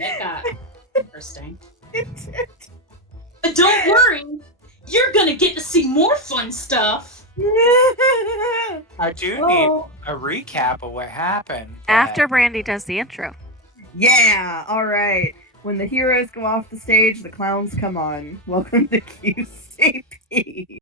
It got interesting. But don't worry, you're gonna get to see more fun stuff. I do need a recap of what happened. After Brandy does the intro. Yeah, alright. When the heroes go off the stage, the clowns come on. Welcome to QCP.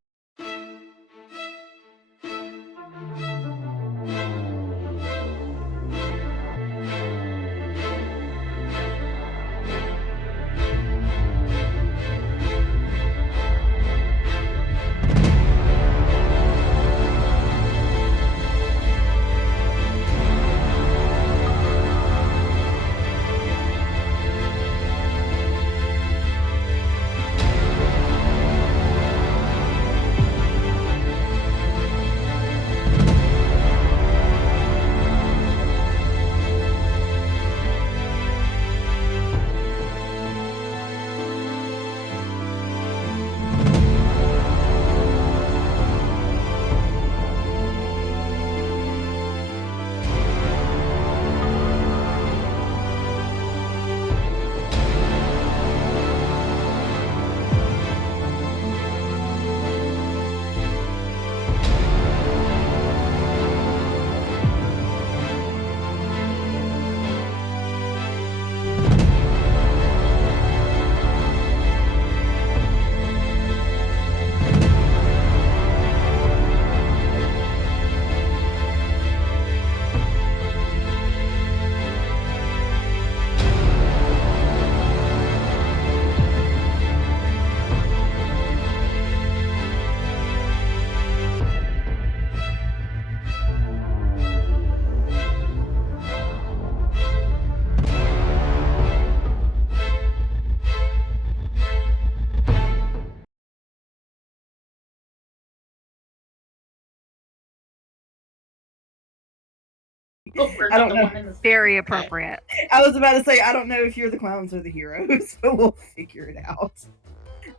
I don't know. Very appropriate. I was about to say, I don't know if you're the clowns or the heroes, but we'll figure it out.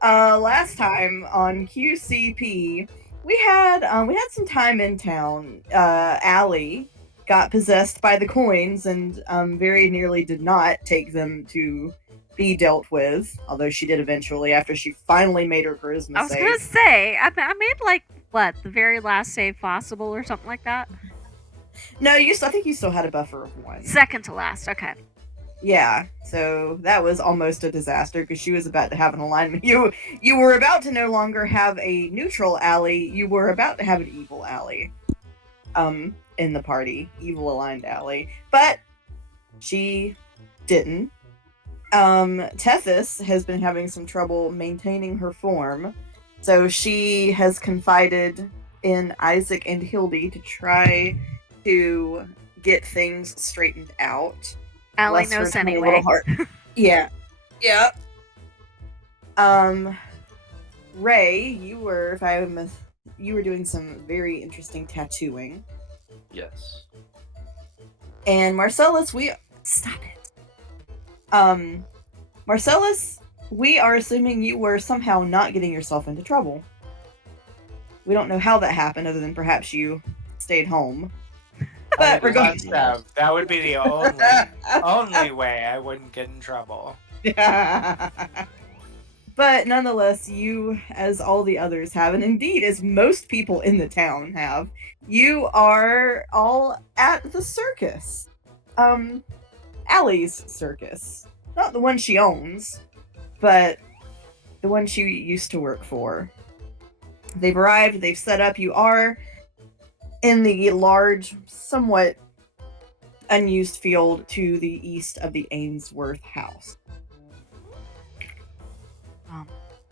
Last time on QCP, we had some time in town. Alli got possessed by the coins and very nearly did not take them to be dealt with, although she did eventually after she finally made her charisma save. I was going to say, I made the very last save possible or something like that? No, I think you still had a buffer of 1. Second to last, okay. Yeah, so that was almost a disaster because she was about to have an alignment. You were about to no longer have a neutral Alli. You were about to have an evil Alli. In the party, evil aligned Alli, but she didn't. Tethys has been having some trouble maintaining her form, so she has confided in Isaac and Hildy to try to get things straightened out. Alli knows anyway. Yeah. Ray, you were doing some very interesting tattooing. Yes. And Marcellus, stop it. Marcellus, we are assuming you were somehow not getting yourself into trouble. We don't know how that happened, other than perhaps you stayed home. But regardless, that would be the only way I wouldn't get in trouble. But nonetheless, you, as all the others have, and indeed as most people in the town have, you are all at the circus. Alli's circus. Not the one she owns, but the one she used to work for. They've arrived, they've set up, you are in the large, somewhat unused field to the east of the Ainsworth house.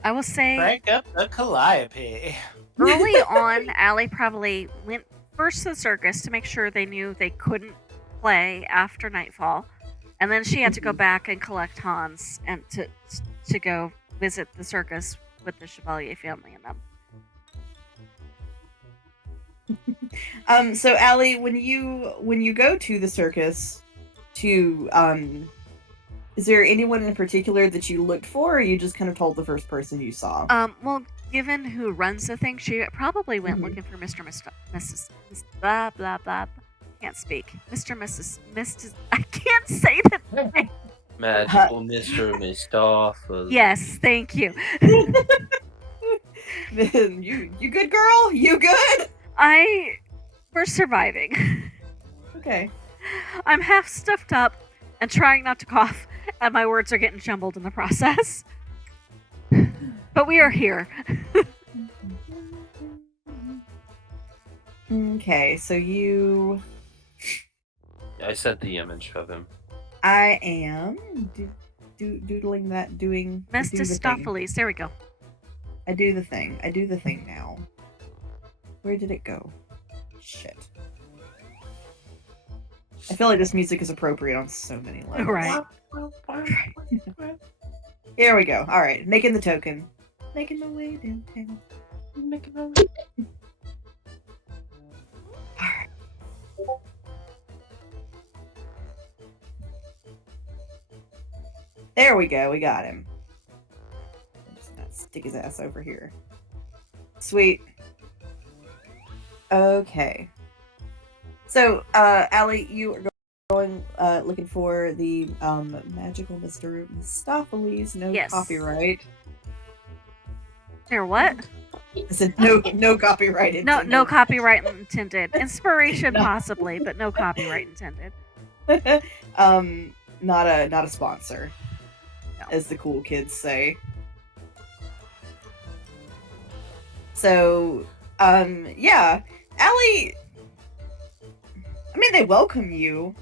I will say... Crank up the calliope. Early on, Alli probably went first to the circus to make sure they knew they couldn't play after nightfall. And then she had to go back and collect Hans and to go visit the circus with the Chevalier family and them. So Alli, when you go to the circus, is there anyone in particular that you looked for, or you just kind of told the first person you saw? Well, given who runs the thing, she probably went looking for Mr. Mrs. blah blah blah. Can't speak. Mr. Mrs. I can't say that. Magical Mr. Mistopheles. Yes, thank you. You good, girl? You good? We're surviving. Okay. I'm half stuffed up and trying not to cough, and my words are getting jumbled in the process. But we are here. Okay, so you... I sent the image of him. I am doodling that, doing... Mephistopheles, there we go. I do the thing. I do the thing now. Where did it go? Shit. I feel like this music is appropriate on so many levels. Right. Here we go. Alright, making the token. Making my way downtown. Making my way. Alright. There we go, we got him. I'm just gonna stick his ass over here. Sweet. Okay. So, Alli, you are going looking for the magical Mr. Mistopheles, no Yes. copyright. There, what? I said no copyright intended. No copyright intended. Inspiration No. possibly, but no copyright intended. Not a sponsor, No. as the cool kids say. So, yeah, Alli. I mean, they welcome you,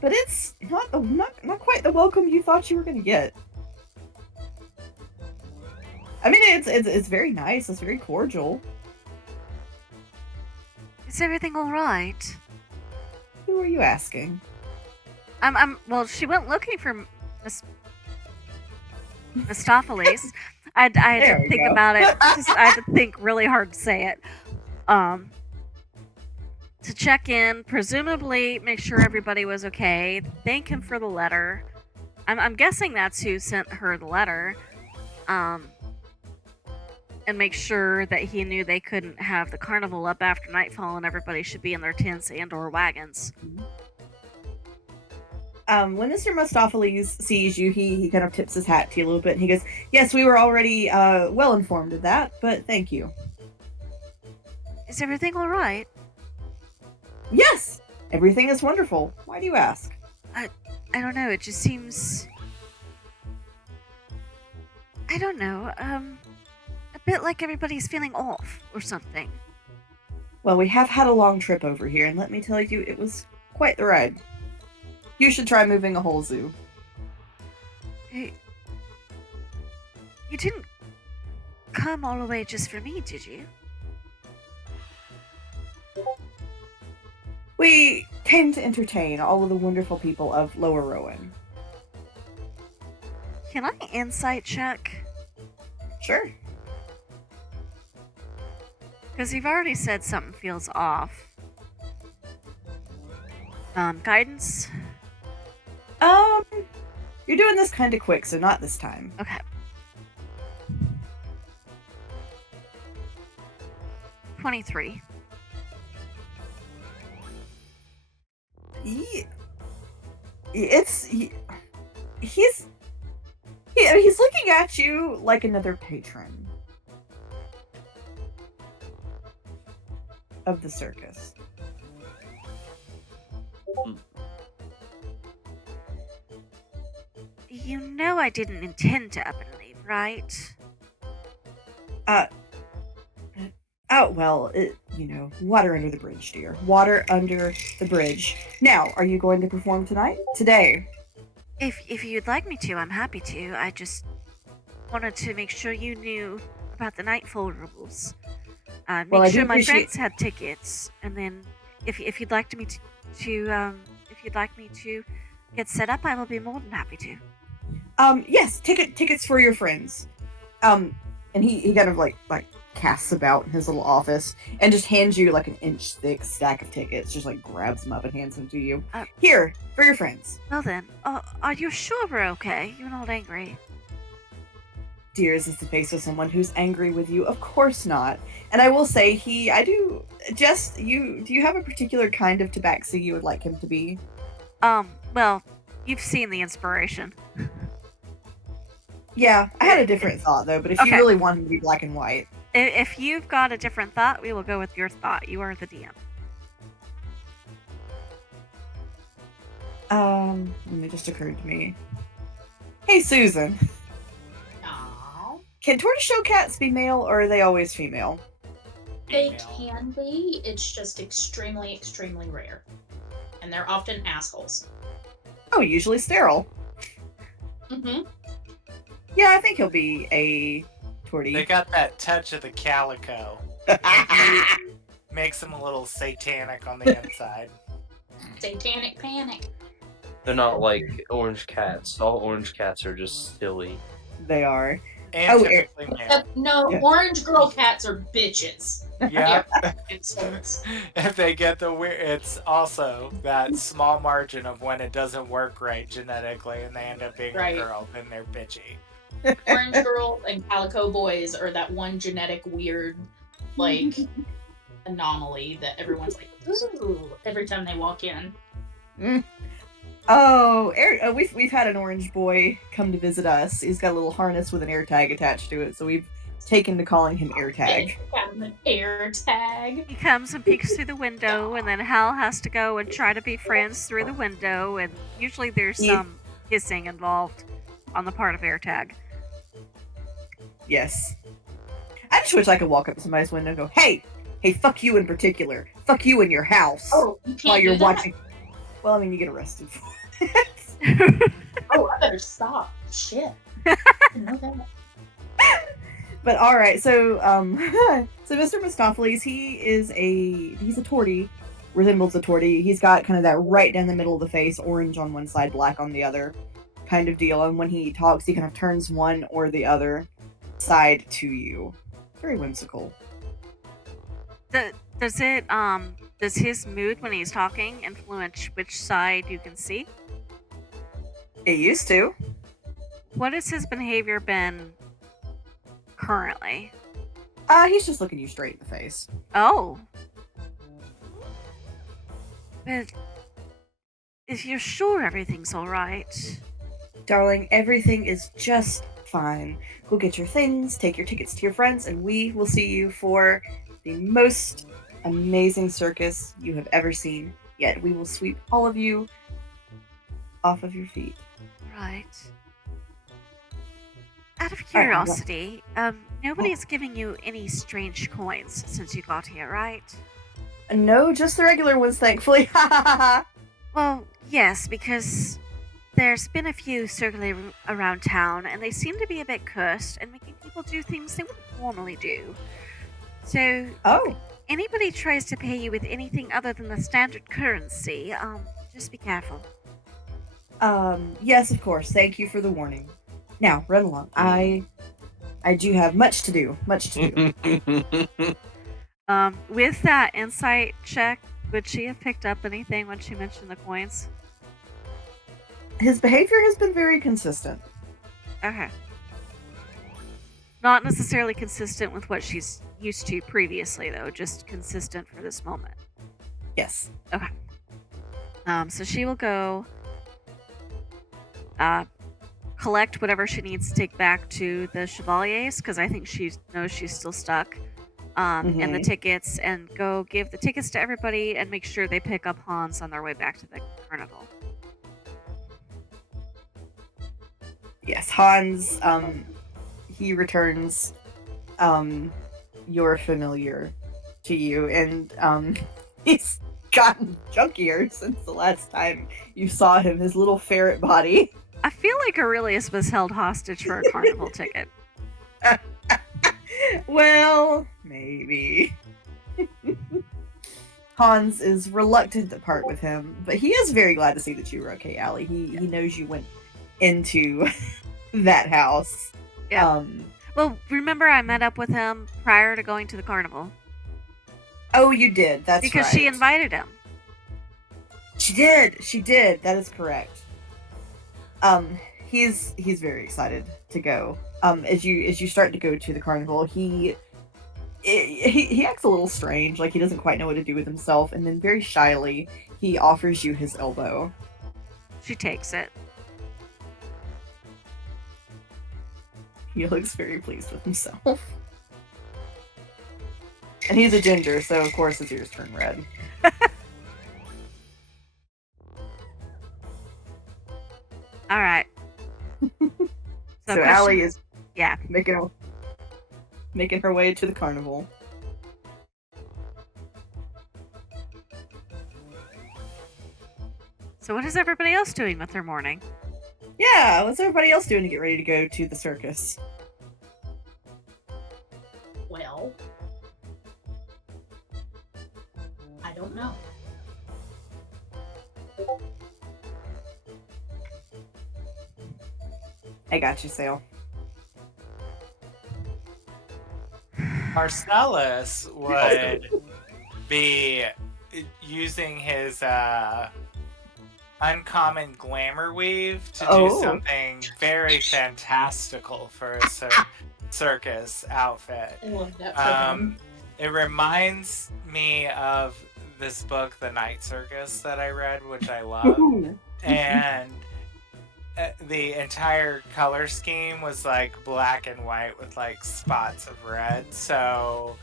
but it's not quite the welcome you thought you were gonna get. I mean, it's very nice. It's very cordial. Is everything all right? Who are you asking? Well, she went looking for Mistopheles. I had There to we think go. about it. I had to think really hard to say it. To check in, presumably make sure everybody was okay. Thank him for the letter. I'm guessing that's who sent her the letter. And make sure that he knew they couldn't have the carnival up after nightfall and everybody should be in their tents and or wagons. When Mr. Mistopheles sees you, he kind of tips his hat to you a little bit, and he goes, "Yes, we were already well informed of that, but thank you." Is everything all right? Yes, everything is wonderful. Why do you ask? I don't know. It just seems. I don't know. A bit like everybody's feeling off or something. Well, we have had a long trip over here, and let me tell you, it was quite the ride. You should try moving a whole zoo. Hey, you didn't come all the way just for me, did you? We came to entertain all of the wonderful people of Lower Rowen. Can I insight check? Sure. Because you've already said something feels off. Guidance? You're doing this kind of quick, so not this time. Okay. 23. He's looking at you like another patron of the circus. You know I didn't intend to up and leave, right? Oh, well, water under the bridge, dear. Water under the bridge. Now, are you going to perform tonight? Today? If you'd like me to, I'm happy to. I just wanted to make sure you knew about the nightfall rules. Make Well, I do sure my appreciate- friends had tickets, and then if you'd like me to get set up, I will be more than happy to. Yes, tickets for your friends. And he kind of like casts about in his little office and just hands you like an inch thick stack of tickets. Just like grabs them up and hands them to you. Here, for your friends. Well then, are you sure we're okay? You're not angry. Dear, is this the face of someone who's angry with you? Of course not. And I will say, do you have a particular kind of tabaxi you would like him to be? Well, You've seen the inspiration. Yeah, I had a different thought though, but if you Okay. really want him to be black and white. If you've got a different thought, we will go with your thought. You are the DM. It just occurred to me. Hey, Susan. Aw. Can tortoiseshell cats be male, or are they always female? They Female. can be. It's just extremely, extremely rare. And they're often assholes. Oh, usually sterile. Mm-hmm. Yeah, I think he'll be a tortie. They got that touch of the calico. Makes them a little satanic on the inside. Satanic panic. They're not like orange cats. All orange cats are just silly. They are. And Oh, typically male. No, Yeah. orange girl cats are bitches. Yeah. Insults. If they get the weird, it's also that small margin of when it doesn't work right genetically and they end up being Right. a girl, then they're bitchy. Orange girl and calico boys are that one genetic weird, like, anomaly that everyone's like, ooh, every time they walk in. Oh, we've had an orange boy come to visit us. He's got a little harness with an air tag attached to it, so we've taken to calling him Air Tag. Got an air tag. He comes and peeks through the window, and then Hal has to go and try to be friends through the window, and usually there's Yeah. some hissing involved on the part of AirTag. Yes. I just wish I could walk up to somebody's window and go, hey, fuck you in particular. Fuck you in your house. Oh, you can't while you're do that? watching. Well, I mean, you get arrested for it. Oh, I better stop. Shit. I didn't know that. But all right, so so Mr. Mistopheles, he's a tortie, resembles a tortie. He's got kind of that right down the middle of the face, orange on one side, black on the other, kind of deal. And when he talks, he kind of turns one or the other side to you. Very whimsical. Does his mood when he's talking influence which side you can see? It used to. What has his behavior been currently? He's just looking you straight in the face. Oh. But if you're sure everything's alright. Darling, everything is just fine. Go get your things, take your tickets to your friends, and we will see you for the most amazing circus you have ever seen. Yet we will sweep all of you off of your feet. Right. Out of curiosity, nobody's giving you any strange coins since you got here, right? No, just the regular ones, thankfully. Well, yes, because there's been a few circulating around town, and they seem to be a bit cursed and making people do things they wouldn't normally do. So, Oh, anybody tries to pay you with anything other than the standard currency, just be careful. yes, of course. Thank you for the warning. Now, run along. I do have much to do. Much to do. With that insight check, would she have picked up anything when she mentioned the coins? His behavior has been very consistent. Okay. Not necessarily consistent with what she's used to previously, though, just consistent for this moment. Yes. Okay. So she will go collect whatever she needs to take back to the Chevaliers, because I think she knows she's still stuck. And the tickets, and go give the tickets to everybody and make sure they pick up Hans on their way back to the carnival. Yes, Hans, he returns, your familiar to you, and, he's gotten junkier since the last time you saw him, his little ferret body. I feel like Aurelius was held hostage for a carnival ticket. Well, maybe. Hans is reluctant to part with him, but he is very glad to see that you were okay, Alli. He knows you went into that house. Yeah. Well, remember I met up with him prior to going to the carnival? Oh, you did. That's because right. she invited him. She did. She did. That is correct. He's very excited to go. As you start to go to the carnival, he acts a little strange, like he doesn't quite know what to do with himself, and then very shyly he offers you his elbow. She takes it. He looks very pleased with himself. And he's a ginger, so of course his ears turn red. All right. So Alli is yeah. making her way to the carnival. So what is everybody else doing with their morning? Yeah, what's everybody else doing to get ready to go to the circus? Well, I don't know. I got you, Sale. Marcellus would be using his uncommon glamour weave to do something very fantastical for a circus outfit. I love that for him. It reminds me of this book, The Night Circus, that I read, which I love. And the entire color scheme was like black and white with like spots of red. So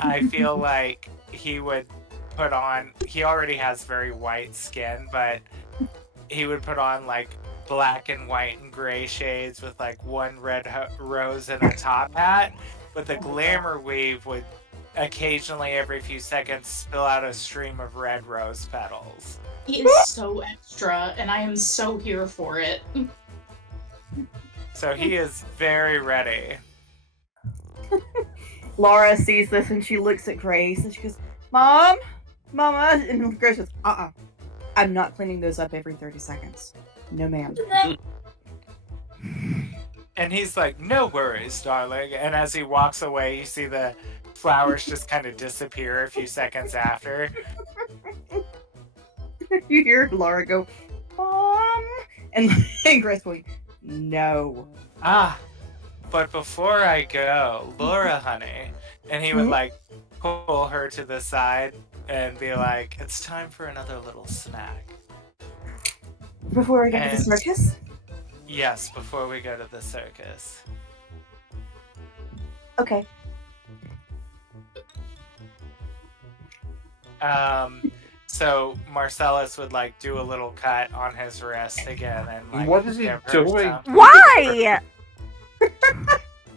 I feel like he would put on, he already has very white skin, but he would put on like black and white and gray shades with like one red rose and a top hat. But the glamour weave would occasionally, every few seconds, spill out a stream of red rose petals. He is so extra, and I am so here for it. So he is very ready. Laura sees this and she looks at Grace and she goes, Mom? Mama? And Grace goes, I'm not cleaning those up every 30 seconds. No, ma'am. And he's like, no worries, darling. And as he walks away, you see the flowers just kind of disappear a few seconds after. You hear Laura go, Mom? And Grace going, no. But before I go, Laura, honey. And he would like pull her to the side and be like, it's time for another little snack. Before we go to the circus? Yes, before we go to the circus. Okay. So Marcellus would like do a little cut on his wrist again and like, what is he doing? Why?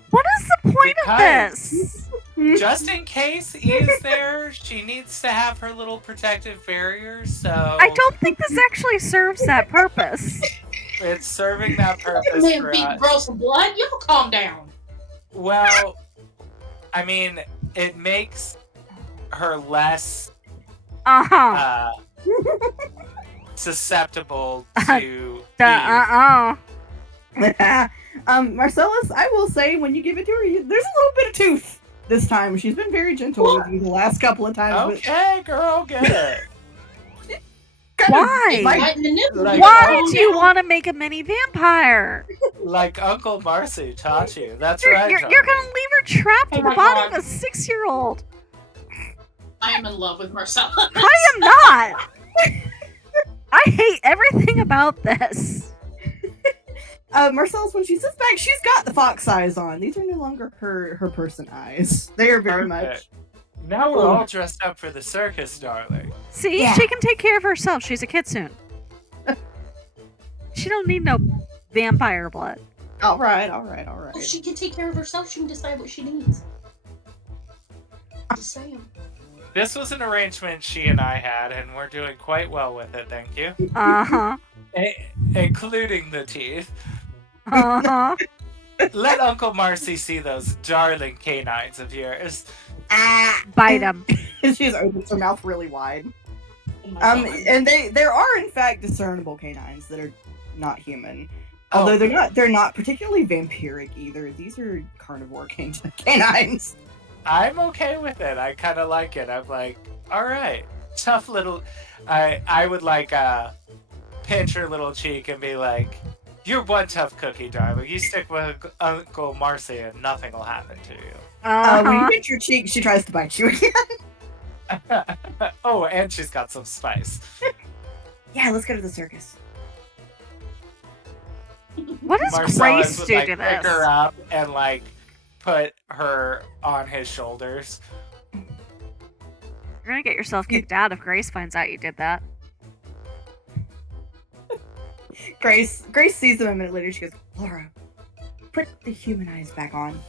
What is the point of this? Just in case he is there, she needs to have her little protective barrier, so I don't think this actually serves that purpose. It's serving that purpose Man, for big us. girls of blood, y'all calm down. Well, I mean, it makes her less susceptible to Marcellus, I will say, when you give it to her, there's a little bit of tooth this time. She's been very gentle with you the last couple of times. Okay, girl, get it. Why? Like, why do you want to make a mini vampire? Like Uncle Marcy taught you. That's right. You're gonna leave her trapped in the body of a 6-year-old. I am in love with Marcellus. I am not. I hate everything about this. Marcellus, when she sits back, she's got the fox eyes on. These are no longer her person eyes. They are very much. Now we're all dressed up for the circus, darling. See, she can take care of herself. She's a kid soon. She don't need no vampire blood. All right. Well, she can take care of herself. She can decide what she needs. Just saying. This was an arrangement she and I had, and we're doing quite well with it, thank you. Including the teeth. Let Uncle Marcy see those darling canines of yours. Bite them. She just opens her mouth really wide. And there are in fact discernible canines that are not human. Although they're not particularly vampiric either. These are carnivore canines. I'm okay with it. I kind of like it. I'm like, all right, tough little. I would like pinch her little cheek and be like, "You're one tough cookie, darling. You stick with Uncle Marcy, and nothing will happen to you." When you pinch your cheek, she tries to bite you again. Oh, and she's got some spice. Yeah, let's go to the circus. What does Marcellus Grace would do like to pick her this? up and like put her on his shoulders. You're gonna get yourself kicked out if Grace finds out you did that. Grace sees them a minute later. She goes, Laura, put the human eyes back on.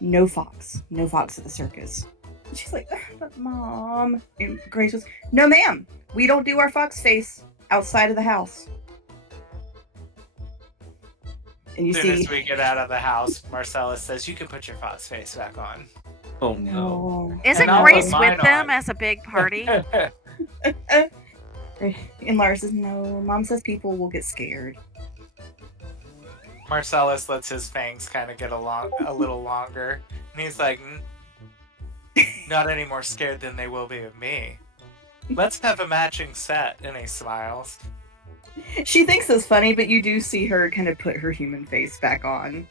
No fox at the circus. And she's like, but Mom. And Grace goes, no, ma'am. We don't do our fox face outside of the house. And you As soon see, as we get out of the house, Marcellus says, "You can put your fox face back on." Oh no. no. Isn't And I'll Grace put mine with them on. as a big party? And Laura says, no. Mom says people will get scared. Marcellus lets his fangs kind of get a little longer, and he's like, "Not any more scared than they will be of me. Let's have a matching set." And he smiles. She thinks it's funny, but you do see her kind of put her human face back on.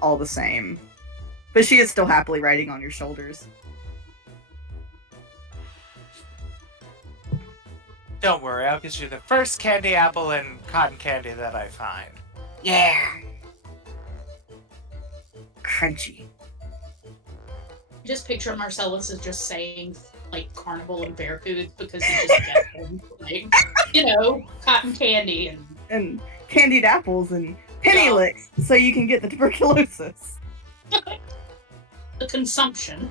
All the same. But she is still happily riding on your shoulders. Don't worry, I'll get you the first candy apple and cotton candy that I find. Yeah. Crunchy. Just picture Marcellus as just saying like carnival and fair food because he just gets them. Like, cotton candy And candied apples and penny Yeah. licks so you can get the tuberculosis, the consumption.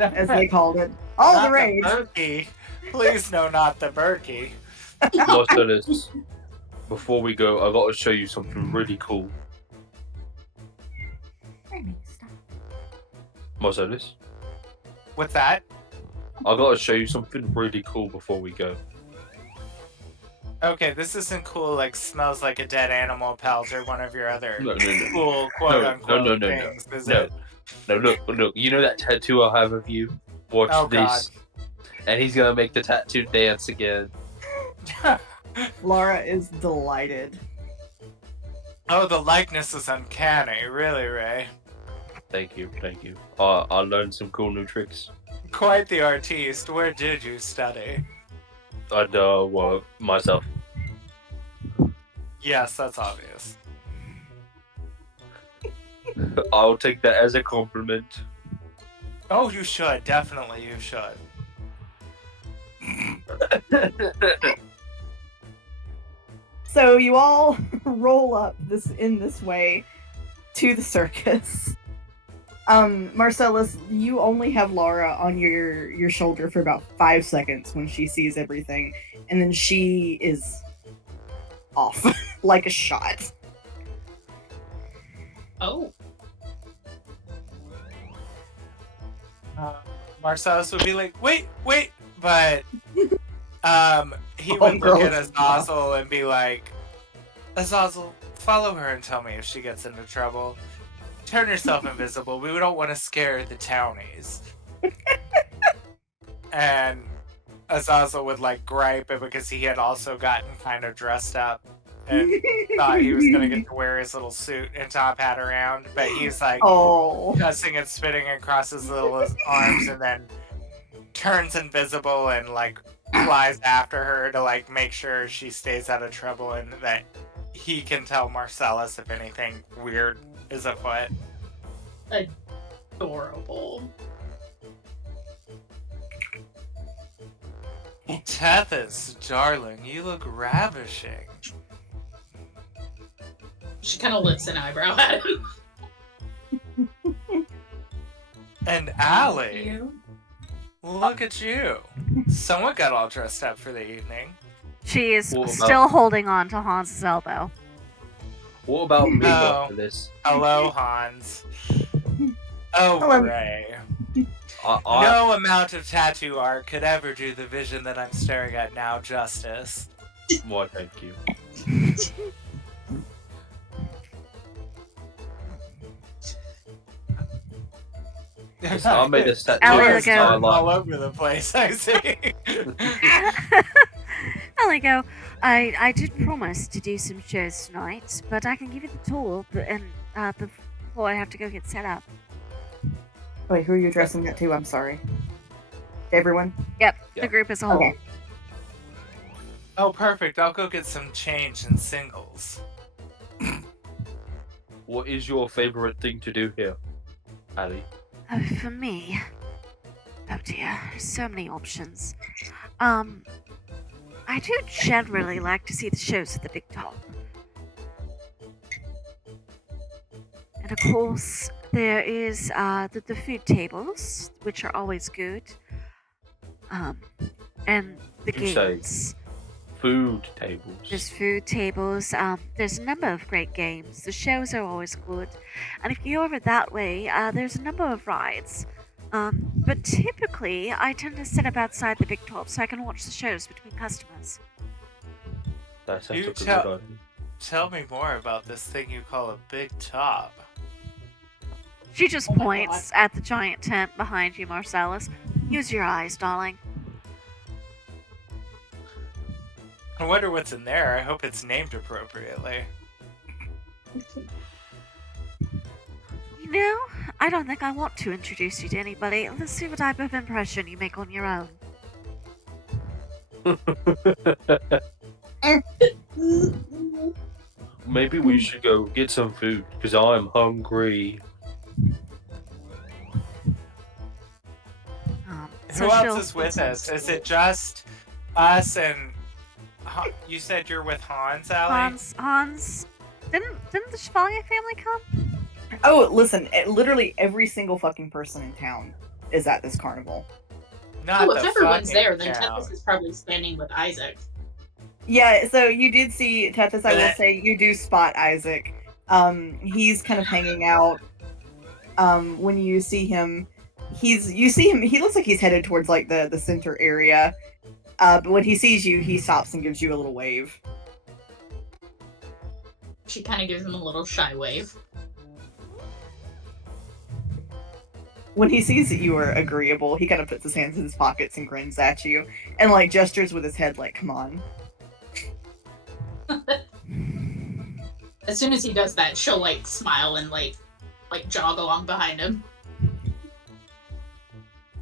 as they called it. All Not the rage. Berkey. Please no, not the Berkey. Marcellus, before we go, I gotta show you something really cool. Marcellus, With that, I gotta show you something really cool before we go. okay, this isn't cool. Like smells like a dead animal pelt or one of your other No. cool quote No, unquote no. things, is No. it? No, look. You know that tattoo I have of you? Watch Oh, this. And he's gonna make the tattoo dance again. Laura is delighted. Oh, the likeness is uncanny, really, Ray. Thank you. I learned some cool new tricks. Quite the artiste. Where did you study? Myself. Yes, that's obvious. I'll take that as a compliment. Oh, you should. Definitely, you should. So you all roll up in this way to the circus. Marcellus, you only have Laura on your shoulder for about 5 seconds when she sees everything, and then she is off like a shot. Oh, Marcellus would be like, wait, but he Oh, would look at girls. Azazel and be like, Azazel, follow her and tell me if she gets into trouble. Turn yourself invisible. We don't want to scare the townies. And Azazel would like gripe it because he had also gotten kind of dressed up and thought he was gonna get to wear his little suit and top hat around, but he's like Oh. cussing and spitting across his little arms and then turns invisible and like flies after her to like make sure she stays out of trouble and that he can tell Marcellus if anything weird is afoot. adorable. Tethys, darling, you look ravishing. She kind of lifts an eyebrow at him. And Alli, look at you. Someone got all dressed up for the evening. She is What about- still holding on to Hans's elbow. What about me Oh. after this? Hello, Hans. Oh, Hello. Ray. I No amount of tattoo art could ever do the vision that I'm staring at now justice. Why, thank you. I made a tattoo. Alli, Yours go. are all over the place, I see. Alli, go. I did promise to do some shows tonight, but I can give you the tour before I have to go get set up. Wait, who are you addressing that to? I'm sorry. Everyone? Yep, Yeah. the group as a whole. Okay. Oh, perfect. I'll go get some change in singles. What is your favorite thing to do here, Alli? Oh, for me. Oh dear, so many options. I do generally like to see the shows at the big top. And of course, there is the food tables, which are always good. And the You say games. food tables. There's food tables. There's a number of great games. The shows are always good. And if you go over that way, there's a number of rides. But typically, I tend to sit up outside the big top so I can watch the shows between customers. That sounds You like a tell- good idea. Tell me more about this thing you call a big top. She just Oh my points at the giant tent behind you, Marcellus. Use your eyes, darling. I wonder what's in there. I hope it's named appropriately. You know, I don't think I want to introduce you to anybody. Let's see what type of impression you make on your own. Maybe we should go get some food because I'm hungry. So Who else she'll- is with us? Is it just us and... You said you're with Hans, Alli? Hans, didn't the Chevalier family come? Oh, listen, literally every single fucking person in town is at this carnival. Not Oh, if the everyone's fucking there, then town. Tethys is probably standing with Isaac. Yeah, so you did see Tethys, I will Bleh. say, you do spot Isaac. He's kind of hanging out. When you see him, he looks like he's headed towards like the center area. But when he sees you, he stops and gives you a little wave. She kind of gives him a little shy wave. When he sees that you are agreeable, he kind of puts his hands in his pockets and grins at you and like gestures with his head like, come on. As soon as he does that, she'll like smile and like jog along behind him.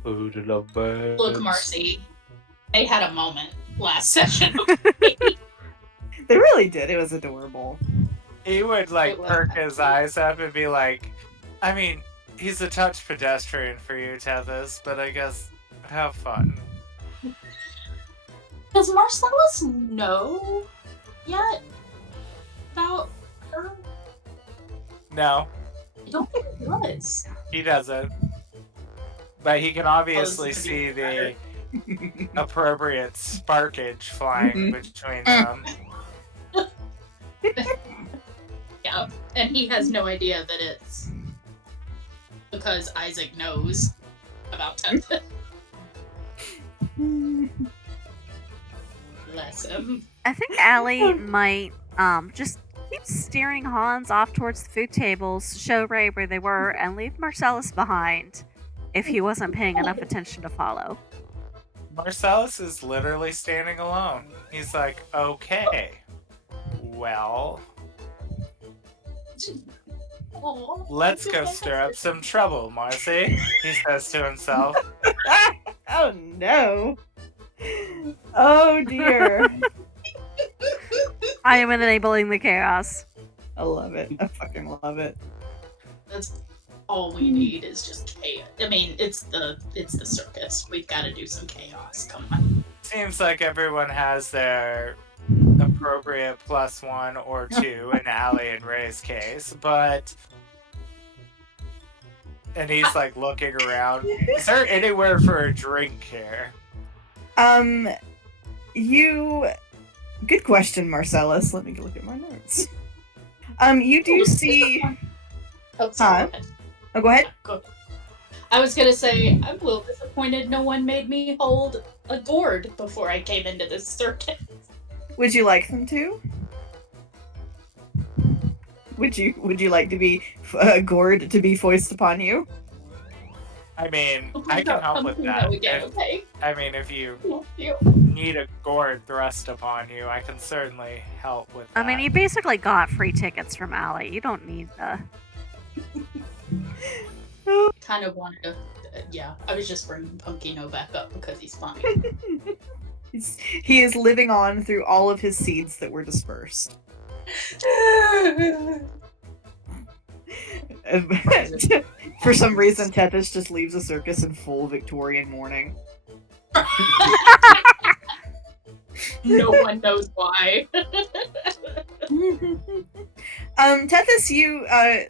Food and love birds. Look, Marcy, they had a moment last session. They really did. It was adorable. He would like It was perk his eyes up and be like, I mean, he's a touch pedestrian for you, Tethys, but I guess have fun. Does Marcellus know yet about her? No, I don't think he does. he doesn't. But he can obviously this is see gonna the appropriate sparkage flying between them. Yeah, and he has no idea that it's because Isaac knows about Tethys. Bless him. I think Alli might just keep steering Hans off towards the food tables, show Ray where they were, and leave Marcellus behind if he wasn't paying enough attention to follow. Marcellus is literally standing alone. He's like, okay, well, Aw, let's I go feel like stir up some trouble, Marcy, he says to himself. Oh no. Oh dear. I am enabling the chaos. I love it. I fucking love it. That's all we need is just chaos. I mean, it's the circus. We've got to do some chaos. Come on. Seems like everyone has their appropriate +1 or 2 in Alli and Ray's case, but... And he's like looking around. Is there anywhere for a drink here? Good question, Marcellus. Let me go look at my notes. You do see. Oh, sorry. Huh? Oh, go ahead. Go. I was gonna say I'm a little disappointed no one made me hold a gourd before I came into this circuit. Would you like them to? Would you like to be gourd to be foisted upon you? I mean, I can help with that. Okay. I mean, if you Thank you. need a gourd thrust upon you, I can certainly help with that. I mean, you basically got free tickets from Alli. You don't need the... Kind of wanted to. Yeah, I was just bringing Pumpkino back up because he's funny. He is living on through all of his seeds that were dispersed. For some reason, Tethys just leaves the circus in full Victorian mourning. No one knows why. Tethys, you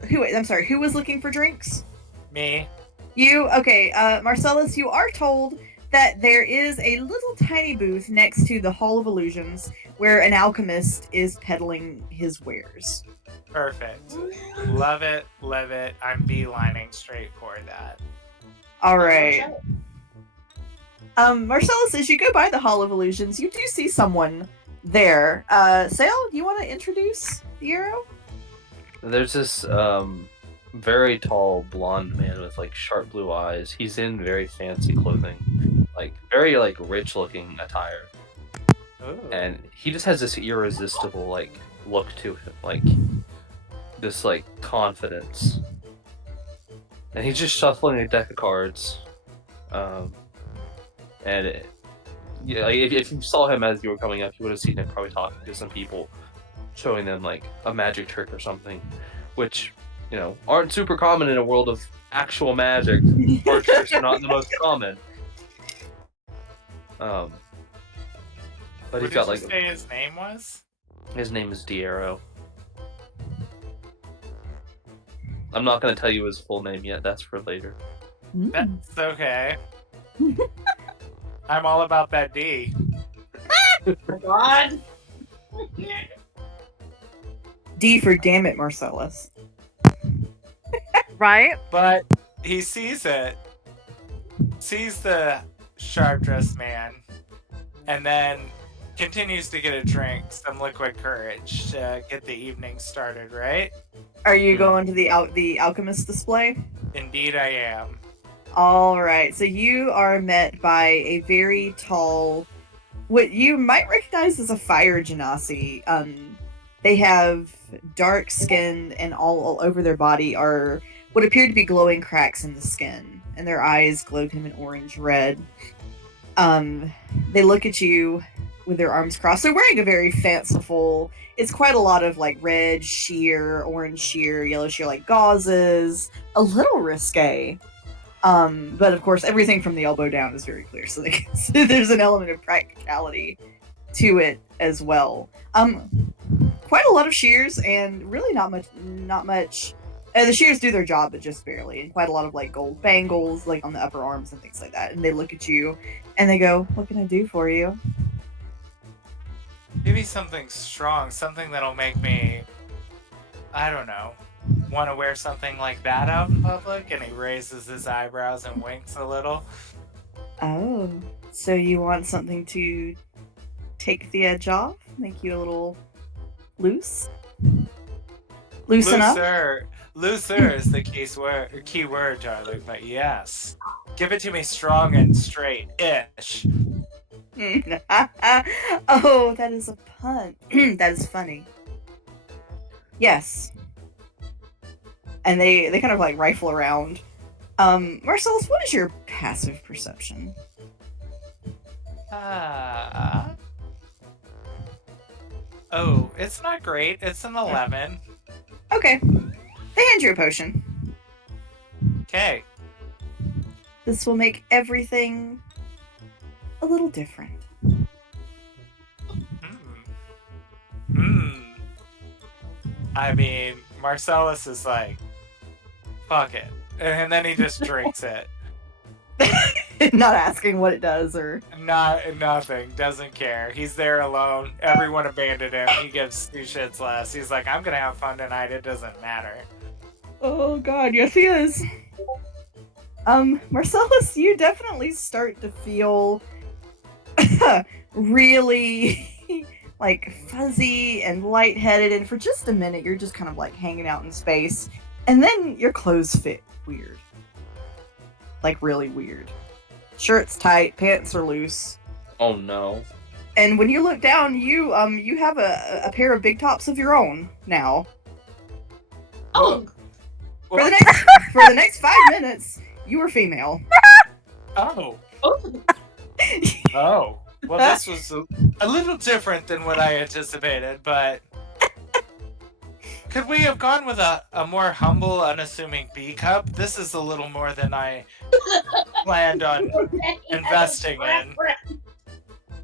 who was looking for drinks? Me. You, okay, Marcellus, you are told that there is a little tiny booth next to the Hall of Illusions where an alchemist is peddling his wares. Perfect. Love it. Love it. I'm beelining straight for that. Alright. Marcellus, as you go by the Hall of Illusions, you do see someone there. Sale, you want to introduce the hero? There's this very tall blonde man with like sharp blue eyes. He's in very fancy clothing, like very like rich looking attire. Ooh. And he just has this irresistible like look to him, like this like confidence. And he's just shuffling a deck of cards. Yeah, like, if you saw him as you were coming up, you would have seen him probably talking to some people, showing them like a magic trick or something, which, you know, aren't super common in a world of actual magic. Or tricks are not the most common. But What he's did got you like say his name was? his name is Diero. I'm not gonna tell you his full name yet. That's for later. That's okay. I'm all about that D. Oh my god. D for damn it, Marcellus. Right? But he sees it. Sees the sharp-dressed man. And then continues to get a drink, some liquid courage to get the evening started, right? Are you going to the alchemist display? Indeed I am. Alright, so you are met by a very tall, what you might recognize as a fire genasi. They have dark skin, and all over their body are what appear to be glowing cracks in the skin, and their eyes glow kind of an orange red. They look at you with their arms crossed. They're wearing a very fanciful, it's quite a lot of like red sheer, orange sheer, yellow sheer, like gauzes, a little risque. But of course, everything from the elbow down is very clear, so there's an element of practicality to it as well. Quite a lot of shears, and really not much. The shears do their job, but just barely. And quite a lot of like gold bangles, like on the upper arms and things like that. And they look at you, and they go, "What can I do for you?" Maybe something strong, something that'll make me, I don't know, want to wear something like that out in public. And he raises his eyebrows and winks a little. Oh, so you want something to take the edge off, make you a little loose? Loosen up? Looser is the key word, darling, but yes. Give it to me strong and straight-ish. Oh, that is a pun. That is funny. Yes. And they kind of like rifle around. Marcellus, what is your passive perception? Oh, it's not great. It's an 11. Okay. They hand you a potion. Okay. This will make everything a little different. I mean, Marcellus is like, fuck it. And then he just drinks it. Not asking what it does or... Nothing. Doesn't care. He's there alone. Everyone abandoned him. He gives 2 shits less. He's like, I'm gonna have fun tonight. It doesn't matter. Oh god, yes he is. Marcellus, you definitely start to feel really like fuzzy and lightheaded, and for just a minute you're just kind of like hanging out in space, and then your clothes fit weird. Like really weird. Shirt's tight, pants are loose. Oh no. And when you look down, you have a pair of big tops of your own now. Oh, For the next 5 minutes, you are female. Oh. oh. Oh. Well, this was a little different than what I anticipated, but Could we have gone with a more humble, unassuming B cup? This is a little more than I planned on investing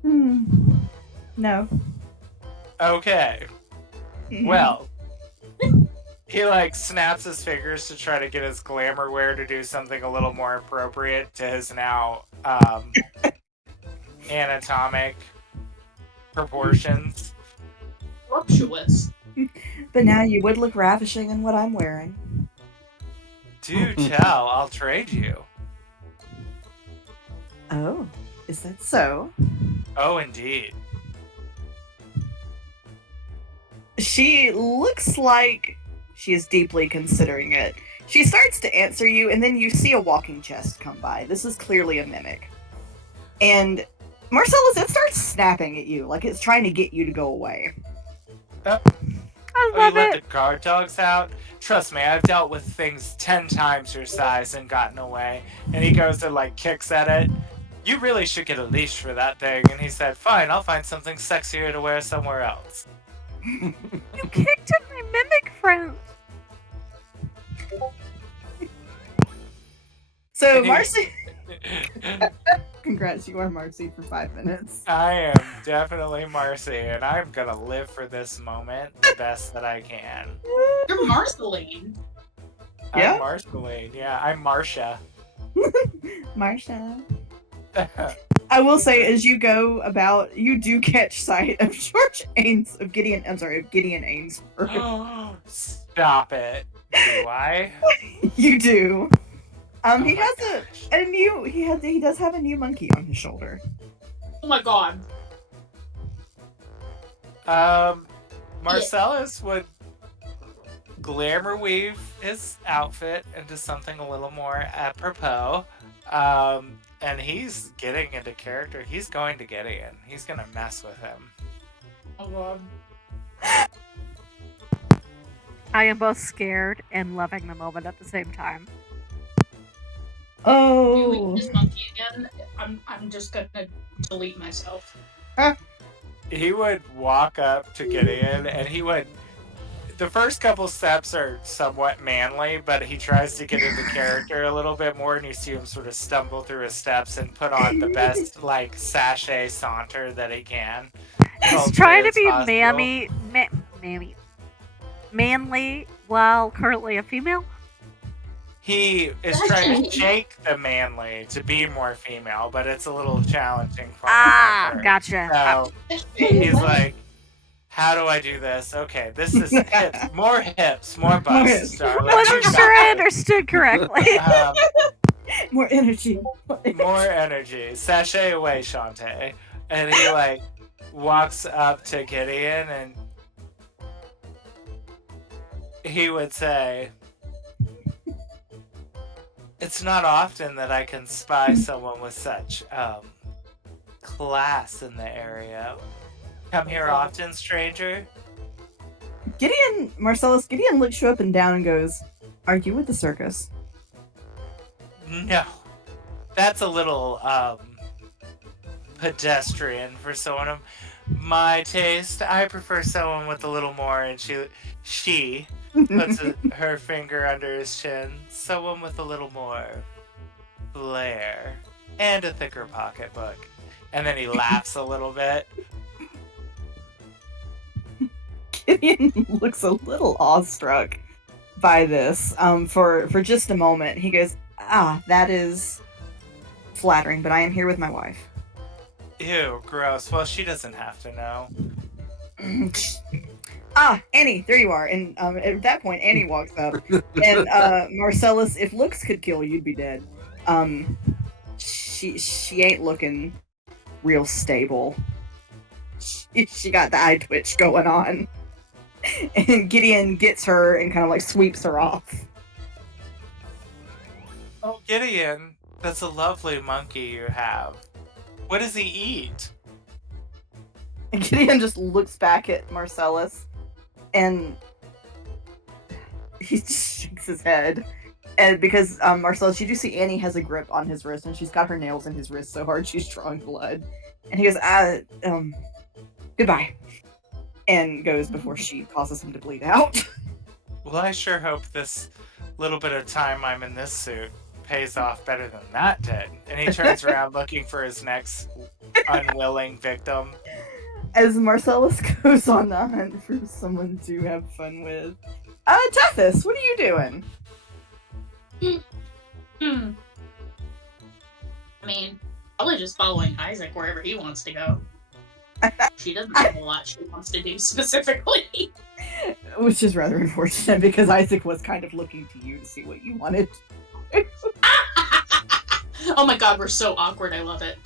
in. No. Okay. Well, he like snaps his fingers to try to get his glamour wear to do something a little more appropriate to his now anatomic proportions. Voluptuous. But now you would look ravishing in what I'm wearing. Do tell, I'll trade you. Oh, is that so? Oh, indeed. She looks like she is deeply considering it. She starts to answer you, and then you see a walking chest come by. This is clearly a mimic. And Marcellus, it starts snapping at you, like it's trying to get you to go away. I Oh, love you let it. the guard dogs out? Trust me, I've dealt with things 10 times your size and gotten away. And he goes and like kicks at it. You really should get a leash for that thing. And he said, fine, I'll find something sexier to wear somewhere else. You kicked at my mimic friend. So, Marcy... Congrats, you are Marcy for 5 minutes. I am definitely Marcy, and I'm gonna live for this moment the best that I can. You're Marceline. Yeah? I'm Marceline, yeah, I'm Marcia. Marsha. I will say, as you go about, you do catch sight of Gideon Ames. Stop it. Do I? You do. Oh He my has gosh. he does have a new monkey on his shoulder. Oh my god. Marcellus would glamour weave his outfit into something a little more apropos. And he's getting into character. He's going to Gideon. He's gonna mess with him. Oh god. I am both scared and loving the moment at the same time. Oh. Doing this monkey again. I'm just gonna delete myself. He would walk up to Gideon, and he would. The first couple steps are somewhat manly, but he tries to get into character a little bit more, and you see him sort of stumble through his steps and put on the best, like, sachet saunter that he can. He's trying to be possible. manly while currently a female. He is trying to shake the manly to be more female, but it's a little challenging for him. Ah, at first. gotcha. So he's like, how do I do this? Okay, this is hips, more busts, darling. Wasn't You sure got I it. understood correctly. More energy. More energy. Sashay away, Shantae. And he like walks up to Gideon and he would say, it's not often that I can spy someone with such class in the area. Come here often, stranger? Gideon looks you up and down and goes, "Are you with the circus?" No. That's a little pedestrian for someone of my taste. I prefer someone with a little more, and she puts her finger under his chin. Someone with a little more flair and a thicker pocketbook. And then he laughs a little bit. Gideon looks a little awestruck by this. For just a moment, he goes, that is flattering, but I am here with my wife." Ew, gross. Well, she doesn't have to know. Annie, there you are. And at that point, Annie walks up, and Marcellus, if looks could kill, you'd be dead. She ain't looking real stable. She got the eye twitch going on. And Gideon gets her and kind of like sweeps her off. Oh, Gideon, that's a lovely monkey you have. What does he eat? And Gideon just looks back at Marcellus, and he just shakes his head. And because Marcellus, you do see Annie has a grip on his wrist, and she's got her nails in his wrist so hard she's drawing blood. And he goes, goodbye. And goes before she causes him to bleed out. Well, I sure hope this little bit of time I'm in this suit pays off better than that did. And he turns around looking for his next unwilling victim. As Marcellus goes on the hunt for someone to have fun with. Tethys, what are you doing? I mean, probably just following Isaac wherever he wants to go. She doesn't have a lot she wants to do specifically. Which is rather unfortunate because Isaac was kind of looking to you to see what you wanted. Oh my god, we're so awkward. I love it.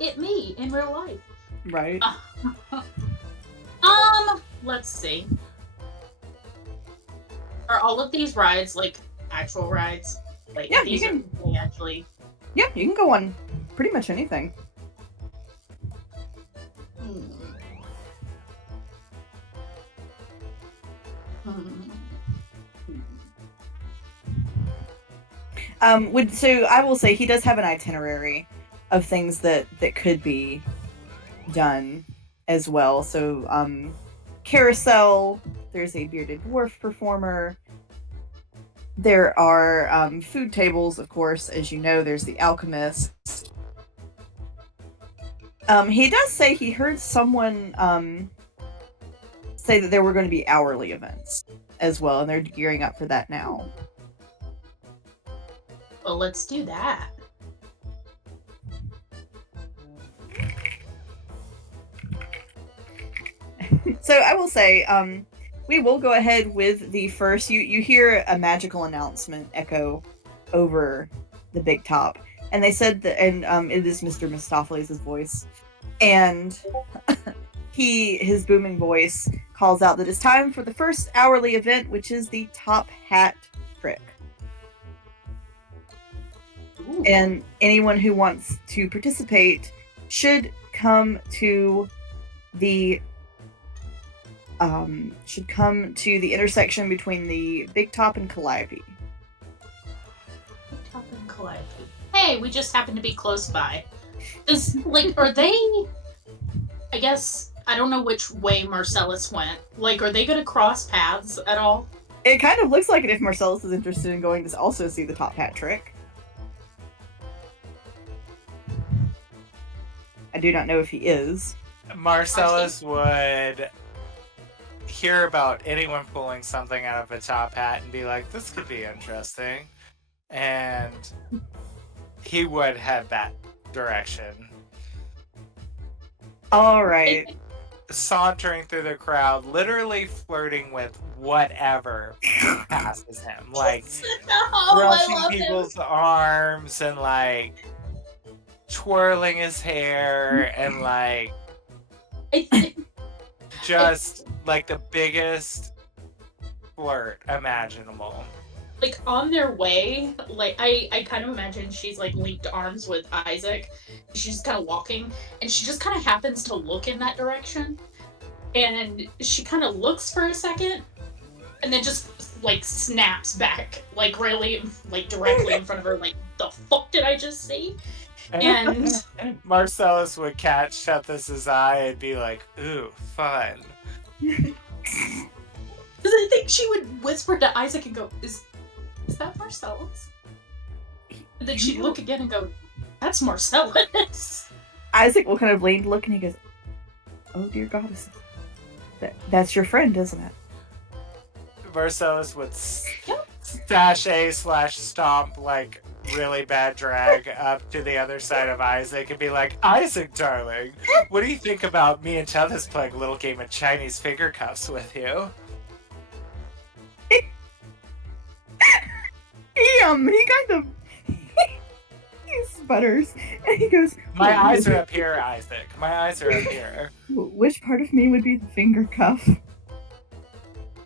It me in real life. Right. Let's see. Are all of these rides like actual rides? Like, Yeah, these you are can. they actually. Yeah, you can go on pretty much anything. So I will say he does have an itinerary of things that could be done as well. So carousel, there's a bearded dwarf performer. There are food tables, of course, as you know. There's the alchemist. He does say he heard someone say that there were going to be hourly events as well, and they're gearing up for that now. Well, let's do that. So I will say, we will go ahead with the first. You hear a magical announcement echo over the big top, and they said that, and it is Mr. Mistopheles' voice, and his booming voice calls out that it's time for the first hourly event, which is the top hat trick. Ooh. And anyone who wants to participate should come to the intersection between the Big Top and Calliope. Big Top and Calliope. Hey, we just happen to be close by. Are they? I guess I don't know which way Marcellus went. Like, are they gonna cross paths at all? It kind of looks like it if Marcellus is interested in going to also see the top hat trick. I do not know if he is. Marcellus would hear about anyone pulling something out of a top hat and be like, this could be interesting. And he would head that direction. All right. Sauntering through the crowd, literally flirting with whatever passes him. Like, brushing people's arms and, like, twirling his hair and, like, just, like, the biggest flirt imaginable. Like, on their way, like, I kind of imagine she's, like, linked arms with Isaac. She's just kind of walking, and she just kind of happens to look in that direction. And she kind of looks for a second, and then just, like, snaps back, like, really, like, directly in front of her, like, the fuck did I just see? And Marcellus would catch Tethys' eye and be like, ooh, fun. Because I think she would whisper to Isaac and go, is that Marcellus? And then she'd look again and go, that's Marcellus. Isaac will kind of lean to look and he goes, oh dear goddess. That's your friend, isn't it? Marcellus would sashay/stomp, like, really bad drag up to the other side of Isaac and be like, Isaac, darling, what do you think about me and Tethys playing a little game of Chinese finger cuffs with you? He kind of he sputters and he goes, my eyes are up here, Isaac. My eyes are up here. Which part of me would be the finger cuff?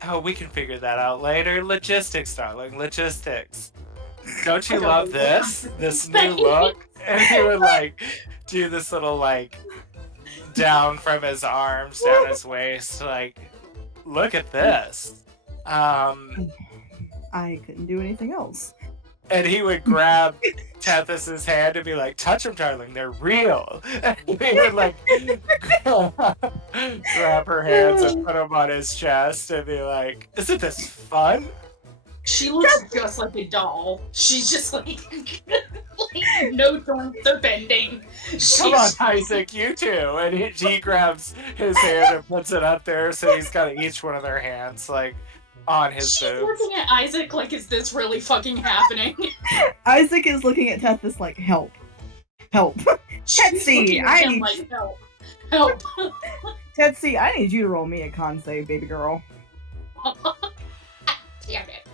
Oh, we can figure that out later. Logistics, darling. Logistics. Don't you love this? This new look? And he would, like, do this little, like, down from his arms, down his waist, like, look at this. I couldn't do anything else. And he would grab Tethys's hand and be like, touch them, darling, they're real. And he would like grab her hands and put them on his chest and be like, isn't this fun? She looks just like a doll. She's just like no joints are bending. Come on, Isaac, you too. And he grabs his hand and puts it up there, so he's got each one of their hands like on his She's boobs. looking at Isaac like, is this really fucking happening? Isaac is looking at Tethys like, help. Help. She's Tetsy, looking at I him need like, help. Tetsy, I need you to roll me a con save, baby girl. Damn it.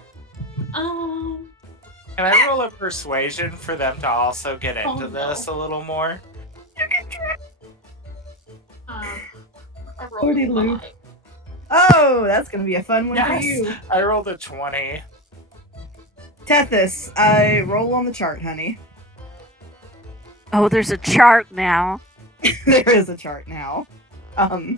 Can I roll a persuasion for them to also get Oh, into no. this a little more? I rolled Forty a Lou. 5. Oh, that's gonna be a fun one for Yes! you. I rolled a 20. Tethys, I roll on the chart, honey. Oh, there's a chart now. There is a chart now. Oh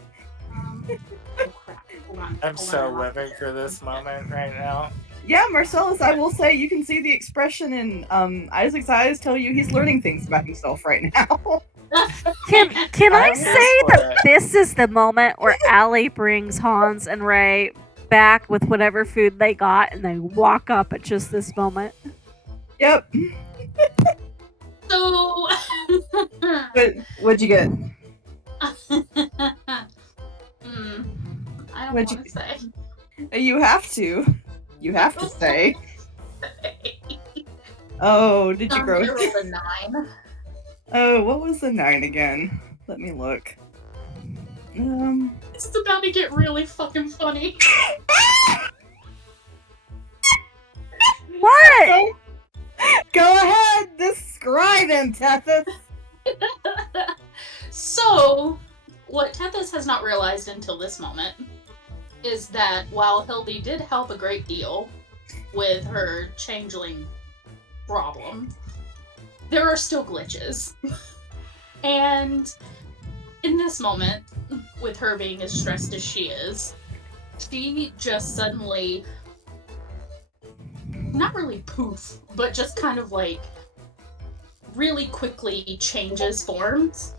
crap. Hold on. I'm Hold so on. living for this moment right now. Yeah, Marcellus, I will say you can see the expression in Isaac's eyes tell you he's learning things about himself right now. Can I I'm say here for that it. this is the moment where Alli brings Hans and Ray back with whatever food they got, and they walk up at just this moment? Yep. So What'd you get? I don't What'd want to say. You have to. You have to say. Oh, did you grow? I rolled a 9. Oh, what was the 9 again? Let me look. It's about to get really fucking funny. What? Go ahead, describe him, Tethys. So, what Tethys has not realized until this moment is that while Hildy did help a great deal with her changeling problem, there are still glitches. And in this moment, with her being as stressed as she is, she just suddenly, not really poof, but just kind of like really quickly changes forms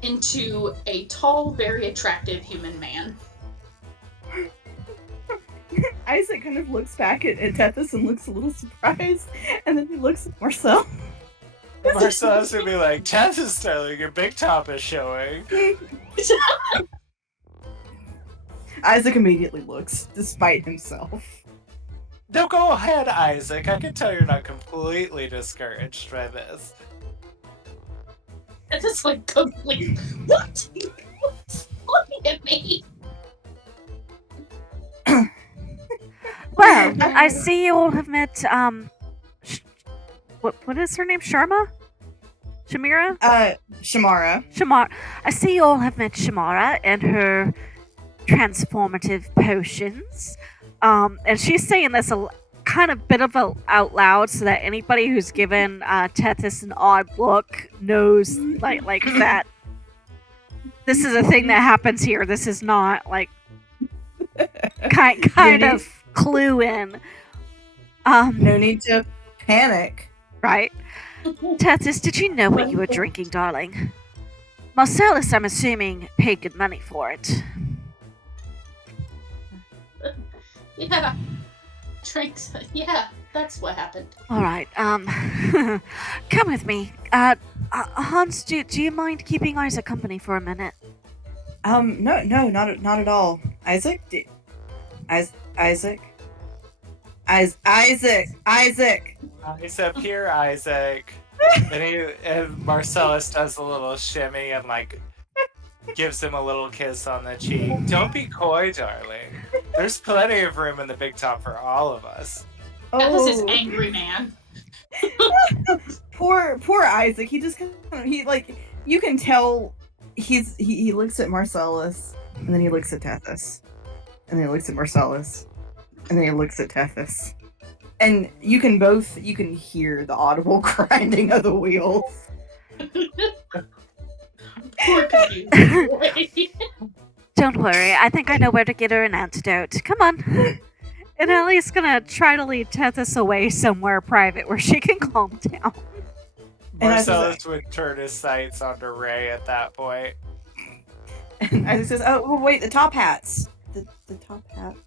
into a tall, very attractive human man. Isaac kind of looks back at Tethys and looks a little surprised, and then he looks at Marcel. Marcellus would be like, Teth is styling, your big top is showing. Isaac immediately looks, despite himself. No, go ahead, Isaac. I can tell you're not completely discouraged by this. It's just like, completely, what? Looking at me. Well, I see you all have met, what is her name? Sharma? Shamira? Shamara. Shamar. I see you all have met Shamara and her transformative potions. And she's saying this kind of bit of out loud so that anybody who's given Tethys an odd look knows like that this is a thing that happens here. This is not like kind of clue in. No need to panic. Right. Tethys, did you know what you were drinking, darling? Marcellus, I'm assuming, paid good money for it. Yeah. Drinks. Yeah, that's what happened. All right. Come with me. Hans, do you mind keeping Isaac company for a minute? No, not at all. Isaac? Isaac? Isaac! He's up here, Isaac. And Marcellus does a little shimmy and like gives him a little kiss on the cheek. Don't be coy, darling. There's plenty of room in the big top for all of us. That was his Oh, angry man. poor Isaac. He just kind of, you can tell he looks at Marcellus, and then he looks at Tethys, and then he looks at Marcellus, and then he looks at Tethys. And you can hear the audible grinding of the wheels. Poor confused boy. Don't worry. I think I know where to get her an antidote. Come on. And Ellie's gonna try to lead Tethys away somewhere private where she can calm down. And Marcellus would turn his sights onto Ray at that point. And Isaac says, "Oh, well, wait, the top hats. The top hats."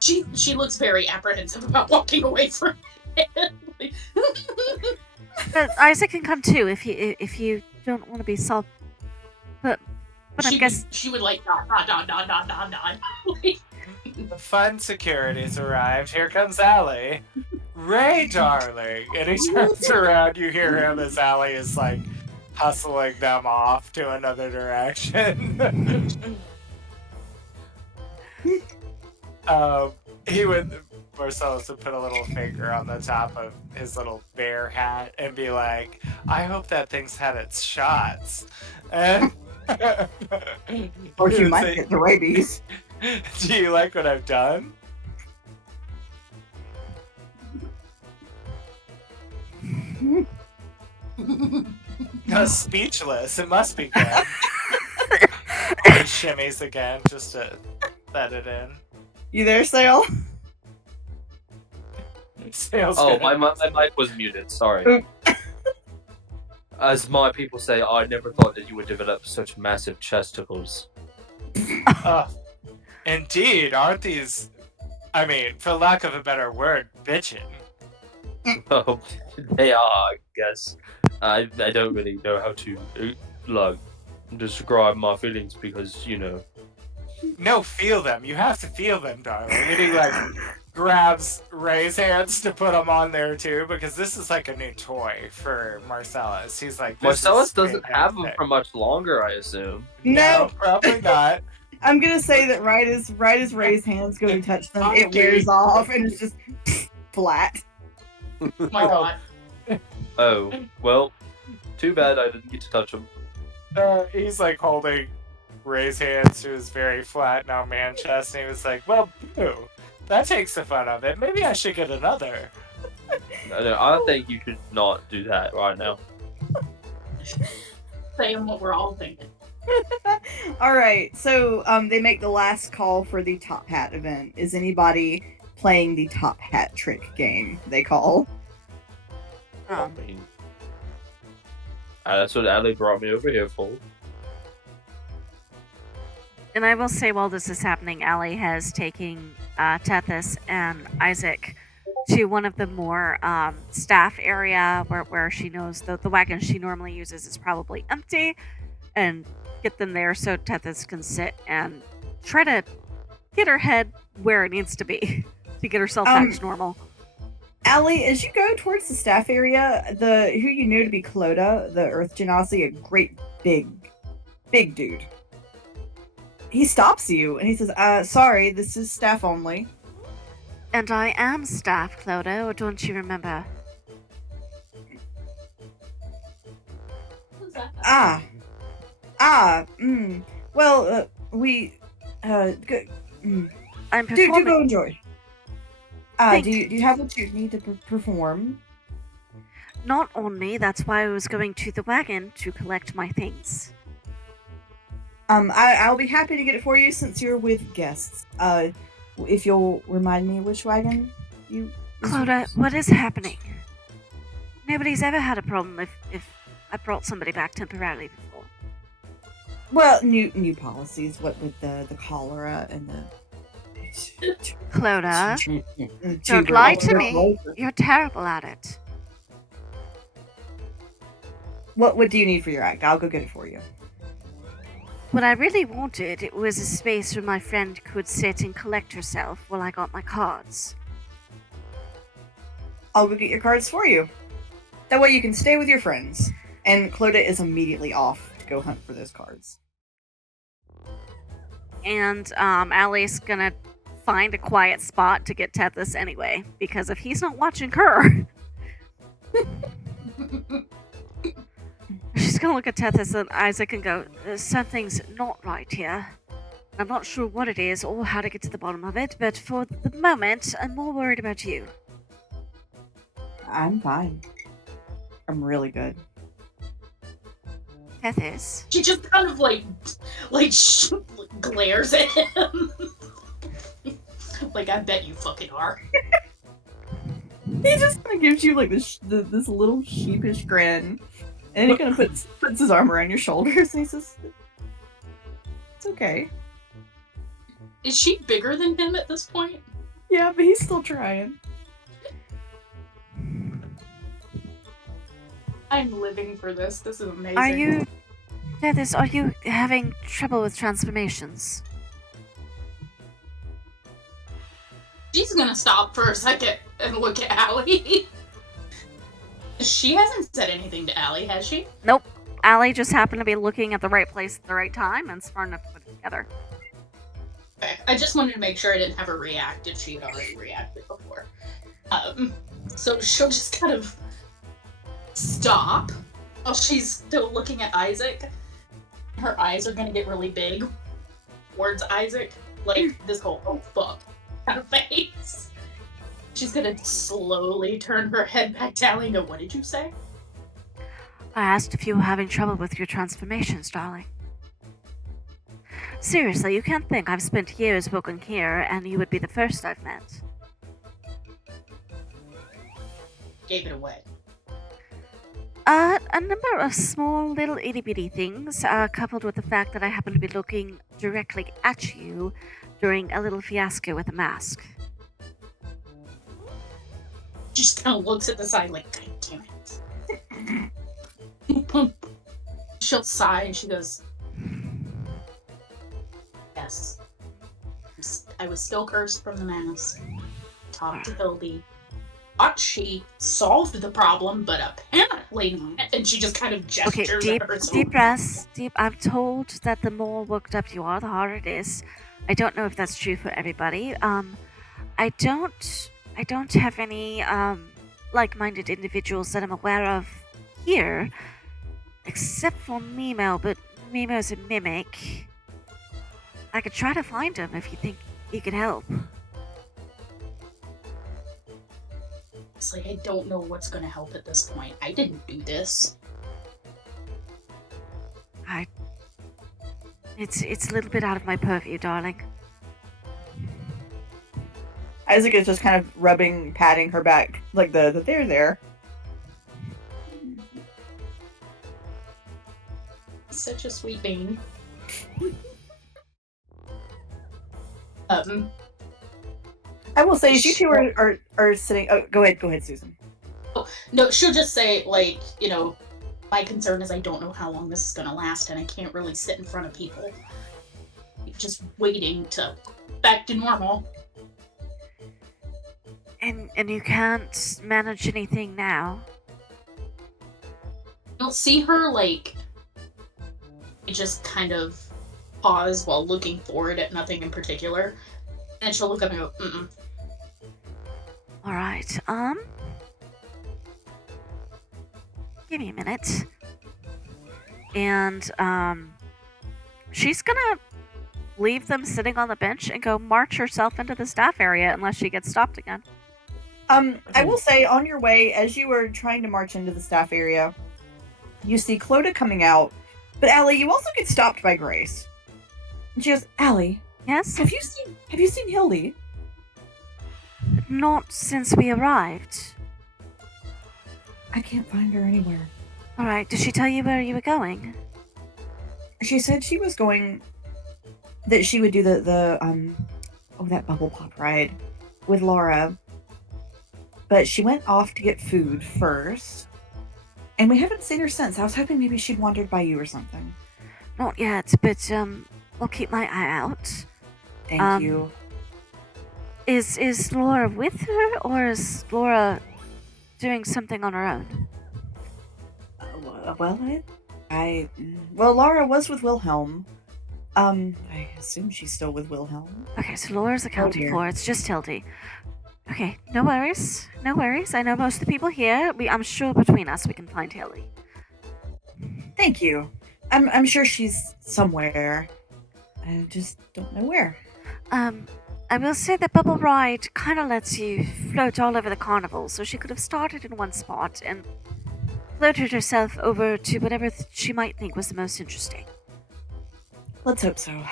She looks very apprehensive about walking away from it. But Isaac can come too if you don't want to be salt. But I guess she would like nod. The fun security's arrived. Here comes Alli. Ray, darling. And he turns around. You hear him as Alli is like hustling them off to another direction. Marcellus would put a little finger on the top of his little bear hat and be like, I hope that thing's had its shots. And Or you might get the rabies. Do you like what I've done? Speechless. It must be good. He shimmies again just to let it in. You there, Sale? Sale's Oh, gonna- my mic was muted. Sorry. As my people say, I never thought that you would develop such massive chesticles. Indeed, aren't these? I mean, for lack of a better word, bitchin'. Oh, they are, I guess. I don't really know how to like describe my feelings because No, feel them. You have to feel them, darling. And he like grabs Ray's hands to put them on there too, because this is like a new toy for Marcellus. He's like, this Marcellus is doesn't have them fantastic. for much longer, I assume. No, probably not. I'm gonna say that right as Ray's hands go to touch them, it Okay. wears off and it's just flat. Oh my god. Oh, well, too bad I didn't get to touch them. He's like holding Ray's hands to his very flat now man chest, and he was like, well, boo, that takes the fun of it. Maybe I should get another. No, I think you should not do that right now. Saying what we're all thinking. Alright, so they make the last call for the top hat event. Is anybody playing the top hat trick game, they call? I mean, that's what Alli brought me over here for. And I will say, while this is happening, Alli has taken Tethys and Isaac to one of the more staff area where she knows the wagon she normally uses is probably empty, and get them there so Tethys can sit and try to get her head where it needs to be to get herself back to normal. Alli, as you go towards the staff area, who you know to be Clodagh, the Earth Genasi, a great big dude. He stops you and he says, sorry, this is staff only. And I am staff, Clodagh, or don't you remember? What's that? Well, we, good. I'm Do performing. go enjoy. Thank do you have what you need to perform? Not only, that's why I was going to the wagon to collect my things. I'll be happy to get it for you since you're with guests. If you'll remind me which wagon you... Clodagh, what is happening? Nobody's ever had a problem if I brought somebody back temporarily before. Well, new policies, what with the cholera and the... Clodagh, the don't lie to me. You're terrible at it. What do you need for your act? I'll go get it for you. What I really wanted, it was a space where my friend could sit and collect herself while I got my cards. I'll go get your cards for you. That way you can stay with your friends. And Clodagh is immediately off to go hunt for those cards. And Alli's gonna find a quiet spot to get Tethys anyway, because if he's not watching her... She's gonna look at Tethys and Isaac and go, something's not right here. I'm not sure what it is or how to get to the bottom of it, but for the moment, I'm more worried about you. I'm fine. I'm really good. Tethys? She just kind of glares at him. Like, I bet you fucking are. He just kind of gives you like this little sheepish grin, and he kind of puts his arm around your shoulders, and he says, "It's okay." Is she bigger than him at this point? Yeah, but he's still trying. I'm living for this. This is amazing. Are you having trouble with transformations? She's gonna stop for a second and look at Alli. She hasn't said anything to Alli, has she? Nope. Alli just happened to be looking at the right place at the right time and smart enough to put it together. Okay. I just wanted to make sure I didn't have her react if she had already reacted before. So she'll just kind of stop while she's still looking at Isaac. Her eyes are gonna get really big towards Isaac, like this whole "oh fuck" kind of face. She's gonna slowly turn her head back to Alli and go, "What did you say?" I asked if you were having trouble with your transformations, darling. Seriously, you can't think I've spent years working here and you would be the first I've met. Gave it away. A number of small little itty-bitty things, coupled with the fact that I happen to be looking directly at you during a little fiasco with a mask. She just kind of looks at the side like, "God damn it." She'll sigh and she goes, "Yes. I was still cursed from the mask. Talked to Hildy. Thought she solved the problem, but apparently not." And she just kind of gestures Okay, at herself. deep breaths. I'm told that the more worked up you are, the harder it is. I don't know if that's true for everybody. I don't have any like-minded individuals that I'm aware of here, except for Mimo. But Mimo's a mimic. I could try to find him if you think he could help. It's like, I don't know what's gonna help at this point. I didn't do this. It's a little bit out of my purview, darling. Isaac is just kind of patting her back, like the there. Such a sweet bean. I will say, if you two are sitting. Oh, go ahead, Susan. No, she'll just say, like, you know, my concern is I don't know how long this is gonna last, and I can't really sit in front of people. Just waiting to back to normal. And you can't manage anything now. You'll see her, like, just kind of pause while looking forward at nothing in particular. And she'll look up and go, "Mm-mm." Alright, give me a minute. And, she's gonna leave them sitting on the bench and go march herself into the staff area unless she gets stopped again. I will say, on your way, as you were trying to march into the staff area, you see Clodagh coming out, but Alli, you also get stopped by Grace. And she goes, "Alli, Yes? have you seen Hildy?" Not since we arrived. "I can't find her anywhere." Alright, did she tell you where you were going? She said she was going, that she would do that bubble pop ride with Laura. But she went off to get food first, and we haven't seen her since. I was hoping maybe she'd wandered by you or something. Not yet, but I'll keep my eye out. Thank you. Is Laura with her, or is Laura doing something on her own? Well, Laura was with Wilhelm. I assume she's still with Wilhelm. Okay, so Laura's accounted dear. for. It's just Hildy. Okay, no worries. No worries. I know most of the people here. I'm sure between us we can find Hildy. Thank you. I'm sure she's somewhere. I just don't know where. I will say that Bubble Ride kind of lets you float all over the carnival, so she could have started in one spot and floated herself over to whatever she might think was the most interesting. Let's hope so.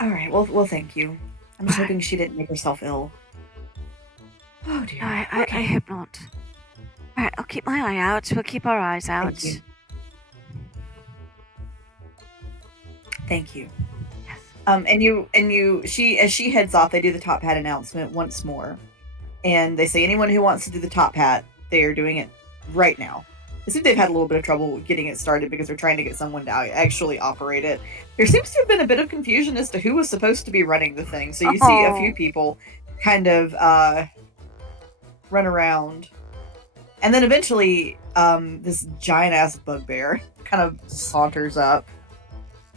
All right. Well, thank you. I'm just hoping she didn't make herself ill. Oh dear. I hope not. Alright, I'll keep my eye out. We'll keep our eyes out. Thank you. Yes. As she heads off, they do the top hat announcement once more. And they say anyone who wants to do the top hat, they are doing it right now. I think they've had a little bit of trouble getting it started because they're trying to get someone to actually operate it. There seems to have been a bit of confusion as to who was supposed to be running the thing. So you see a few people kind of run around. And then eventually, this giant-ass bugbear kind of saunters up.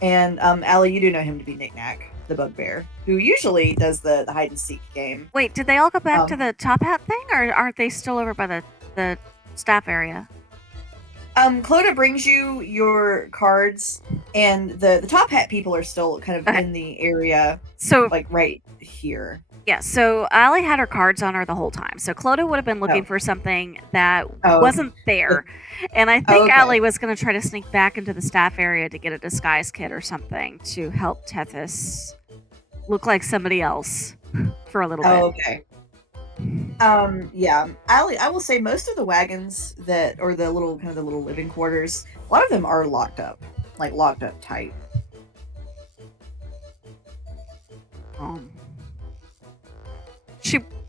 And, Alli, you do know him to be Knick-Knack, the bugbear, who usually does the hide-and-seek game. Wait, did they all go back to the top hat thing, or aren't they still over by the staff area? Clodagh brings you your cards, and the top hat people are still kind of in the area, so like right here. Yeah, so Alli had her cards on her the whole time. So Clodagh would have been looking for something that wasn't there. And I think Alli was going to try to sneak back into the staff area to get a disguise kit or something to help Tethys look like somebody else for a little bit. Oh, okay. Yeah, Alli, I will say most of the wagons or the little living quarters, a lot of them are locked up tight.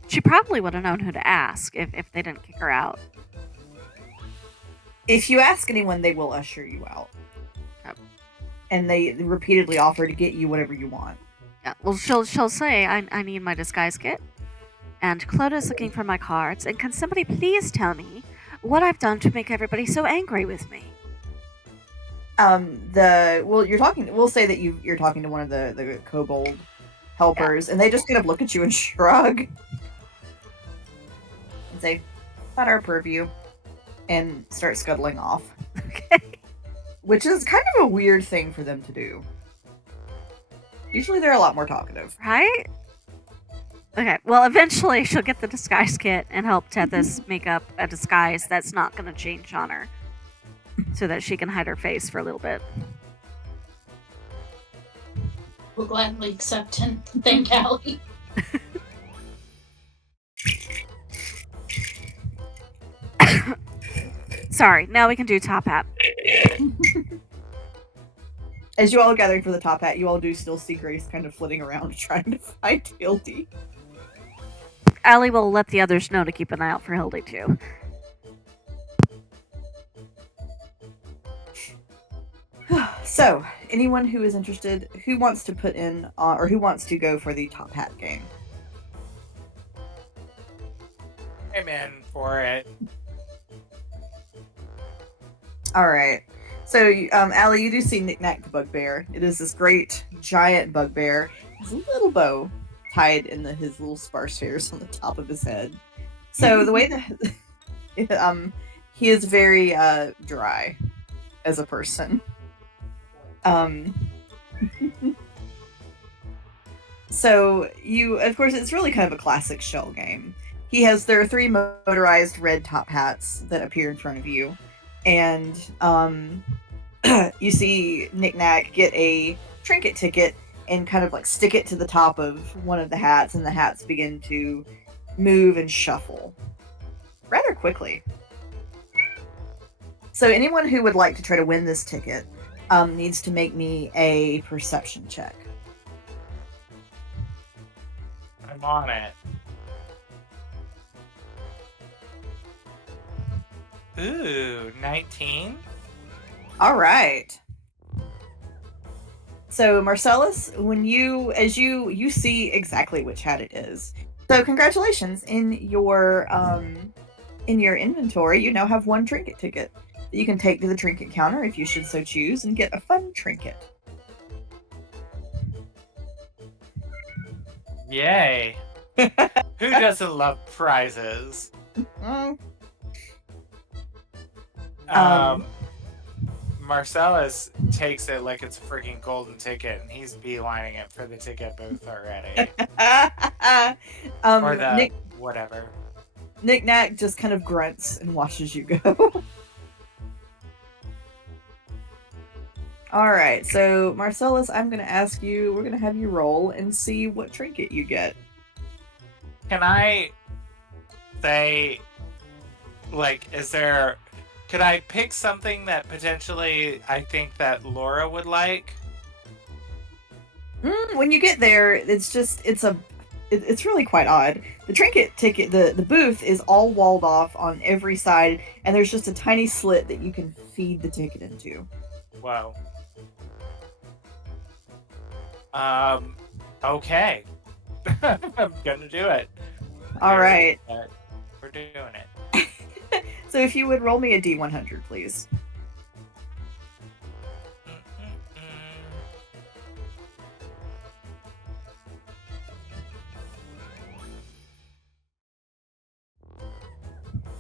She probably would have known who to ask if they didn't kick her out. If you ask anyone, they will usher you out. Yep. And they repeatedly offer to get you whatever you want. Yeah. Well, she'll say, I need my disguise kit. And Clodagh's looking for my cards. And can somebody please tell me what I've done to make everybody so angry with me? We'll say that you're talking to one of the kobold helpers, and they just kind of look at you and shrug. And say, not our purview. And start scuttling off. Okay. Which is kind of a weird thing for them to do. Usually they're a lot more talkative. Right? Okay, well, eventually she'll get the disguise kit and help Tethys make up a disguise that's not going to change on her. So that she can hide her face for a little bit. We'll gladly accept and thank Alli. Sorry, now we can do top hat. As you all are gathering for the top hat, you all do still see Grace kind of flitting around trying to find Hildy. Alli will let the others know to keep an eye out for Hildy too. So, anyone who is interested, who wants to put in, or who wants to go for the top hat game? I'm in for it. Alright. So, Alli, you do see Knick-Knack the bugbear. It is this great, giant bugbear. Has a little bow tied in his little sparse hairs on the top of his head. So, the way that... he is very dry as a person. So, of course, it's really kind of a classic shell game. There are 3 motorized red top hats that appear in front of you. And you see Knick-Knack get a trinket ticket and kind of like stick it to the top of one of the hats, and the hats begin to move and shuffle rather quickly. So anyone who would like to try to win this ticket needs to make me a perception check. I'm on it. Ooh, 19? All right. So Marcellus, as you see exactly which hat it is. So congratulations, in your inventory, you now have 1 trinket ticket that you can take to the trinket counter if you should so choose and get a fun trinket. Yay. Who doesn't love prizes? Marcellus takes it like it's a freaking golden ticket, and he's beelining it for the ticket booth already. Or the whatever. Knick-Knack just kind of grunts and watches you go. All right, so Marcellus, I'm going to ask you, we're going to have you roll and see what trinket you get. Can I say, like, could I pick something that potentially I think that Laura would like? When you get there, it's really quite odd. The trinket ticket, the booth is all walled off on every side, and there's just a tiny slit that you can feed the ticket into. Whoa. Okay. I'm gonna do it. All right. We're doing it. So if you would roll me a D100, please.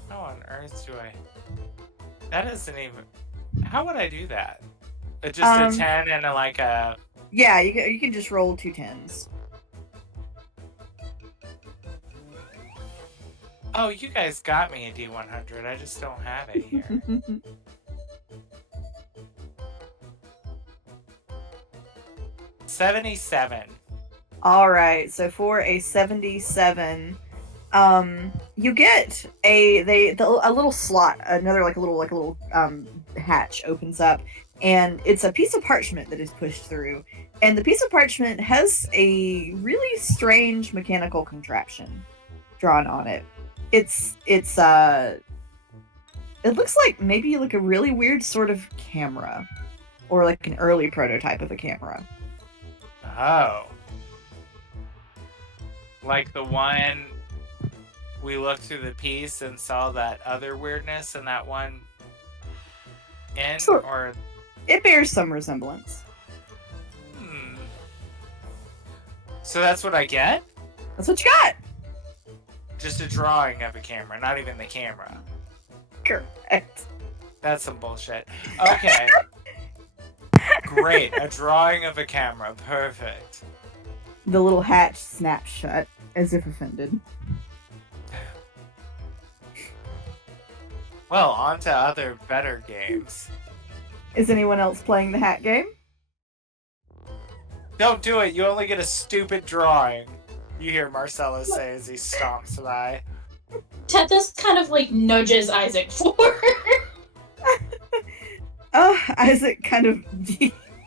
How on earth do I? That isn't even. How would I do that? Just a 10 and a. Yeah, you can just roll 2 10s. Oh, you guys got me a D100. I just don't have it here. 77. All right, so for a 77, you get a little slot, a little hatch opens up, and it's a piece of parchment that is pushed through, and the piece of parchment has a really strange mechanical contraption drawn on it. It looks like maybe like a really weird sort of camera, or like an early prototype of a camera. Oh. Like the one we looked through the piece and saw that other weirdness in that one end? Sure. Or... It bears some resemblance. So that's what I get? That's what you got! Just a drawing of a camera, not even the camera. Correct. That's some bullshit. Okay. Great. A drawing of a camera. Perfect. The little hatch snaps shut, as if offended. Well, on to other better games. Is anyone else playing the hat game? Don't do it. You only get a stupid drawing. You hear Marcellus say as he stomps by. Tethys kind of like nudges Isaac forward. Isaac kind of,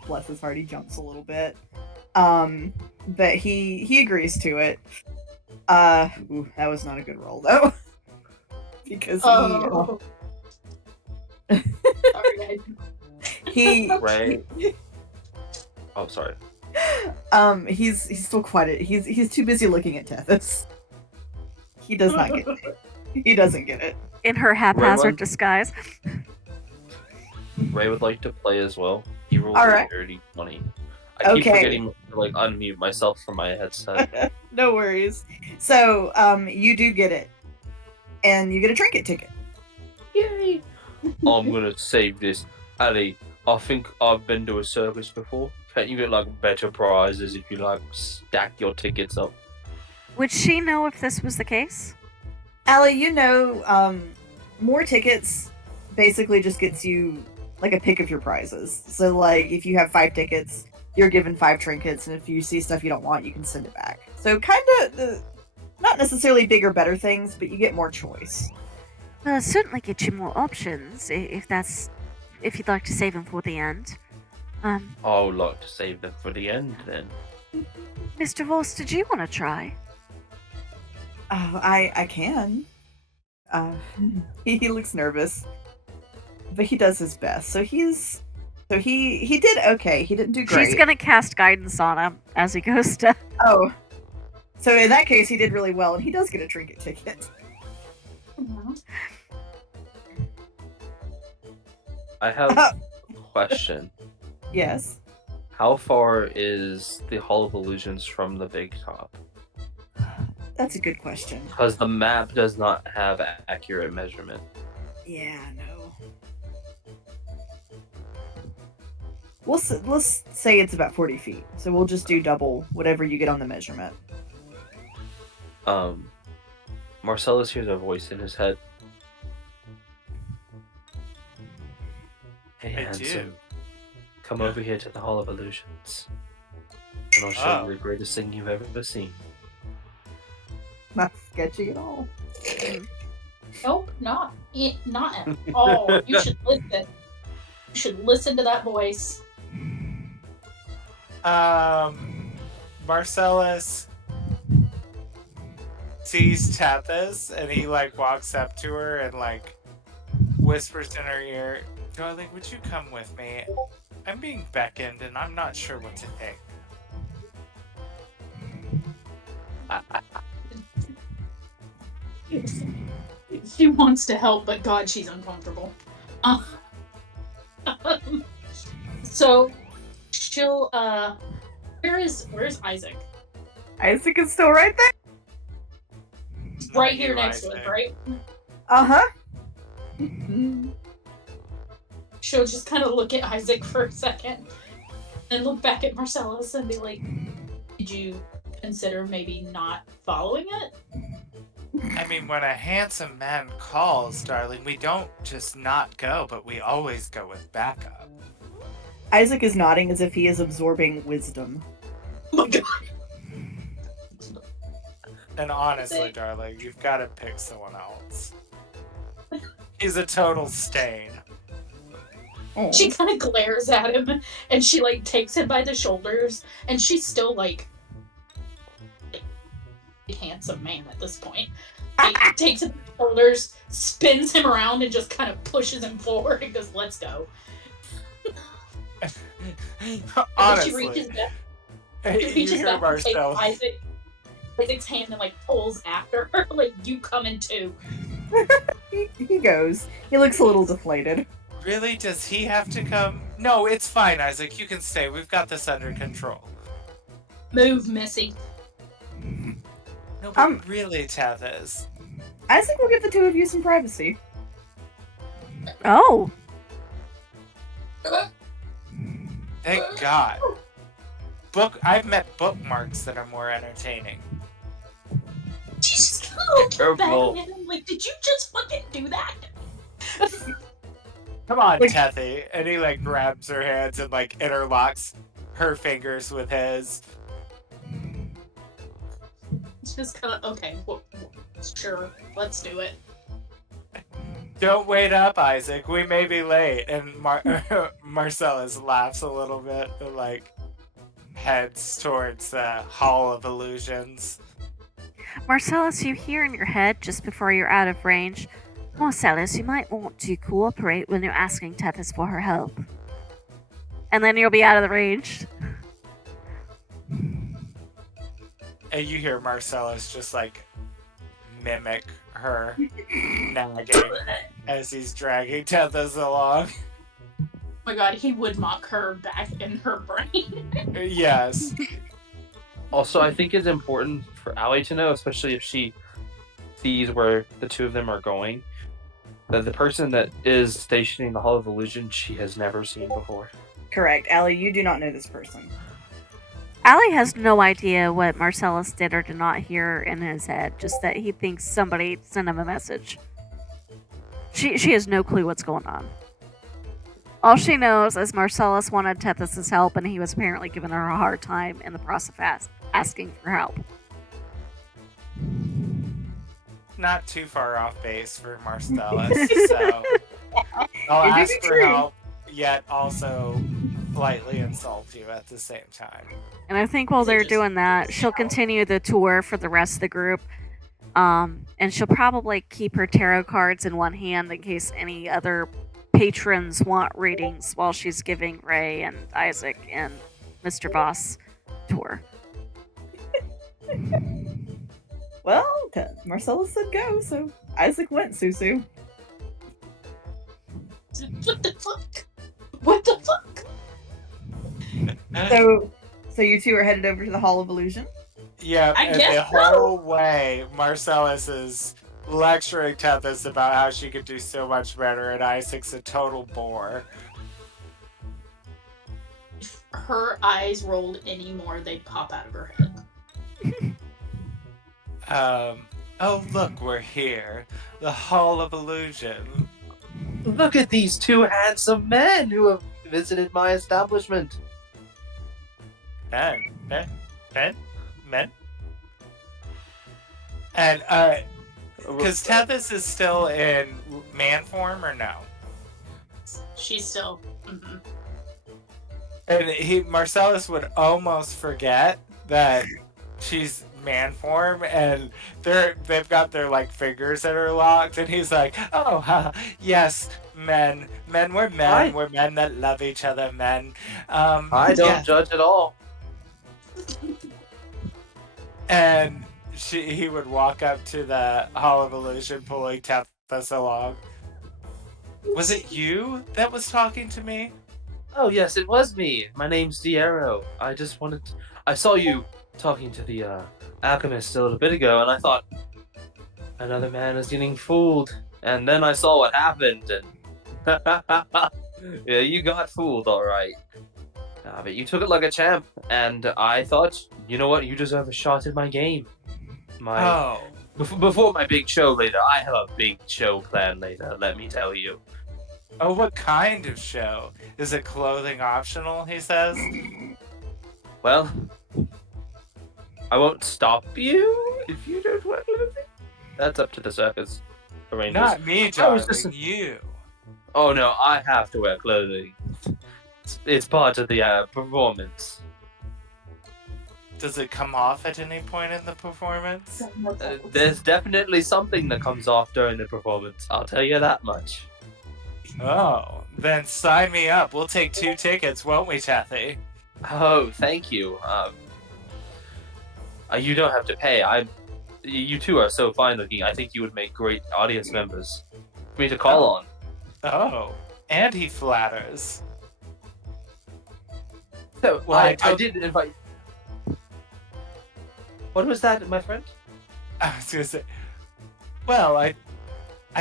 bless his heart, he jumps a little bit. But he agrees to it. That was not a good roll though. Because he Right. Oh, sorry. He's still quite he's too busy looking at Tethys. He does not get it. He doesn't get it. In her haphazard Raylan? disguise. Ray would like to play as well. He rolled All a right. dirty 20. I keep Okay. forgetting to like unmute myself from my headset. No worries. So, you do get it. And you get a trinket ticket. Yay! I'm gonna save this. Alli, I think I've been to a circus before. Can't you get like better prizes if you like stack your tickets up? Would she know if this was the case? Alli, you know, more tickets basically just gets you like a pick of your prizes. So, like, if you have 5 tickets, you're given 5 trinkets, and if you see stuff you don't want, you can send it back. So, kind of, not necessarily bigger, better things, but you get more choice. Well, certainly get you more options if you'd like to save them for the end. I would like to save them for the end then. Mr. Voss, did you want to try? I can. He looks nervous, but he does his best. So he did okay. He didn't do great. She's gonna cast guidance on him as he goes to. Oh, so in that case, he did really well, and he does get a trinket ticket. I have a question. Yes. How far is the Hall of Illusions from the big top? That's a good question. Because the map does not have accurate measurement. Yeah, no. Let's say it's about 40 feet. So we'll just do double whatever you get on the measurement. Marcellus hears a voice in his head. Hey, I handsome. do. come over here to the Hall of Illusions, and I'll show you the greatest thing you've ever seen. Not sketchy at all. Nope, not at all. You should listen. You should listen to that voice. Marcellus sees Tethys and he like walks up to her and like whispers in her ear, "Darling, would you come with me? I'm being beckoned and I'm not sure what to think." She wants to help, but God, she's uncomfortable. So she'll where's Isaac? Isaac is still right there. It's Right not here you, next to Isaac. us, right? Uh-huh. She'll just kind of look at Isaac for a second and look back at Marcellus and be like, "Did you consider maybe not following it?" I mean, when a handsome man calls, darling, we don't just not go, but we always go with backup. Isaac is nodding as if he is absorbing wisdom. Oh my God. And honestly, darling, you've got to pick someone else. He's a total stain. Oh. She kind of glares at him and she like takes him by the shoulders and she's still like a handsome man at this point. Like, takes him by the shoulders, spins him around and just kind of pushes him forward and goes, "Let's go." Honestly, She reaches back, you reaches hear back and takes Marcellus. Isaac's hand and like pulls after her, like, "You coming too." He goes. He looks a little deflated. Really? Does he have to come? No, it's fine, Isaac. You can stay. We've got this under control. Move, Missy. No, but really, Tethys. Isaac will give the two of you some privacy. Oh, Thank God. I've met bookmarks that are more entertaining. She's kind of looking back Careful. at him like, "Did you just fucking do that?" Come on, Like- Tethy. And he like grabs her hands and like interlocks her fingers with his. It's just kind of, okay, well, sure, let's do it. Don't wait up, Isaac. We may be late. And Marcellus laughs a little bit and like heads towards the Hall of Illusions. Marcellus, you hear in your head just before you're out of range, "Marcellus, you might want to cooperate when you're asking Tethys for her help." And then you'll be out of the range. And you hear Marcellus just like mimic her nagging as he's dragging Tethys along. Oh my God, he would mock her back in her brain. Yes. Also, I think it's important for Alli to know, especially if she sees where the two of them are going, that the person that is stationing the Hall of Illusion she has never seen before. Correct. Alli, you do not know this person. Alli has no idea what Marcellus did or did not hear in his head, just that he thinks somebody sent him a message. She has no clue what's going on. All she knows is Marcellus wanted Tethys' help, and he was apparently giving her a hard time in the process of asking for help. Not too far off base for Marcellus, so I'll It do ask be for true. help, yet also politely insult you at the same time. And I think while they're doing that, she'll continue the tour for the rest of the group. And she'll probably keep her tarot cards in one hand in case any other patrons want readings while she's giving Ray and Isaac and Mr. Voss tour. Well, Marcellus said go, so Isaac went, Susu. What the fuck? What the fuck? So you two are headed over to the Hall of Illusion? Yeah, I and guess the so. whole way, Marcellus is lecturing Tethys about how she could do so much better, and Isaac's a total bore. If her eyes rolled any more, they'd pop out of her head. Oh look, we're here. The Hall of Illusion. Look at these two handsome men who have visited my establishment. Men. And, because Tethys is still in man form, or no? She's still. Mhm. And Marcellus would almost forget that she's man form, and they've got their like fingers that are locked, and he's like, "Oh, yes, men, we're men, we're men that love each other, men." I don't judge at all. And he would walk up to the Hall of Illusion, pulling Tethys along. Was it you that was talking to me? Oh yes, it was me. My name's Diero. I saw you talking to the alchemist a little bit ago, and I thought another man is getting fooled. And then I saw what happened, and yeah, you got fooled, all right. But you took it like a champ, and I thought, you know what, you deserve a shot at my game. Before my big show later, I have a big show planned later. Let me tell you. Oh, what kind of show? Is it clothing optional, he says? Well, I won't stop you if you don't wear clothing. That's up to the circus arrangers. Not me, darling, you. Oh no, I have to wear clothing. It's part of the performance. Does it come off at any point in the performance? There's definitely something that comes off during the performance. I'll tell you that much. Oh, then sign me up. We'll take 2 tickets, won't we, Tethy? Oh, thank you. You don't have to pay. You two are so fine looking. I think you would make great audience members for me to call on. Oh, and he flatters. So, well, I did invite. What was that, my friend? I was gonna say, well, I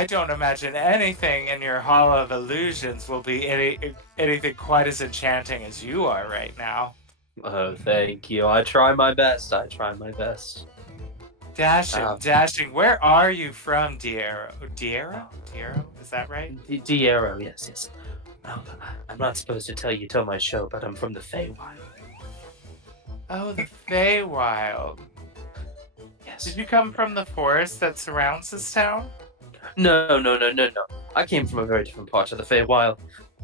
don't imagine anything in your Hall of Illusions will be anything quite as enchanting as you are right now. Oh, thank you. I try my best. Dashing. Where are you from, Diero? Diero? Is that right? Diero, yes. Oh, I'm not supposed to tell you till my show, but I'm from the Feywild. Oh, the Feywild. Yes. Did you come from the forest that surrounds this town? No. I came from a very different part of the Feywild.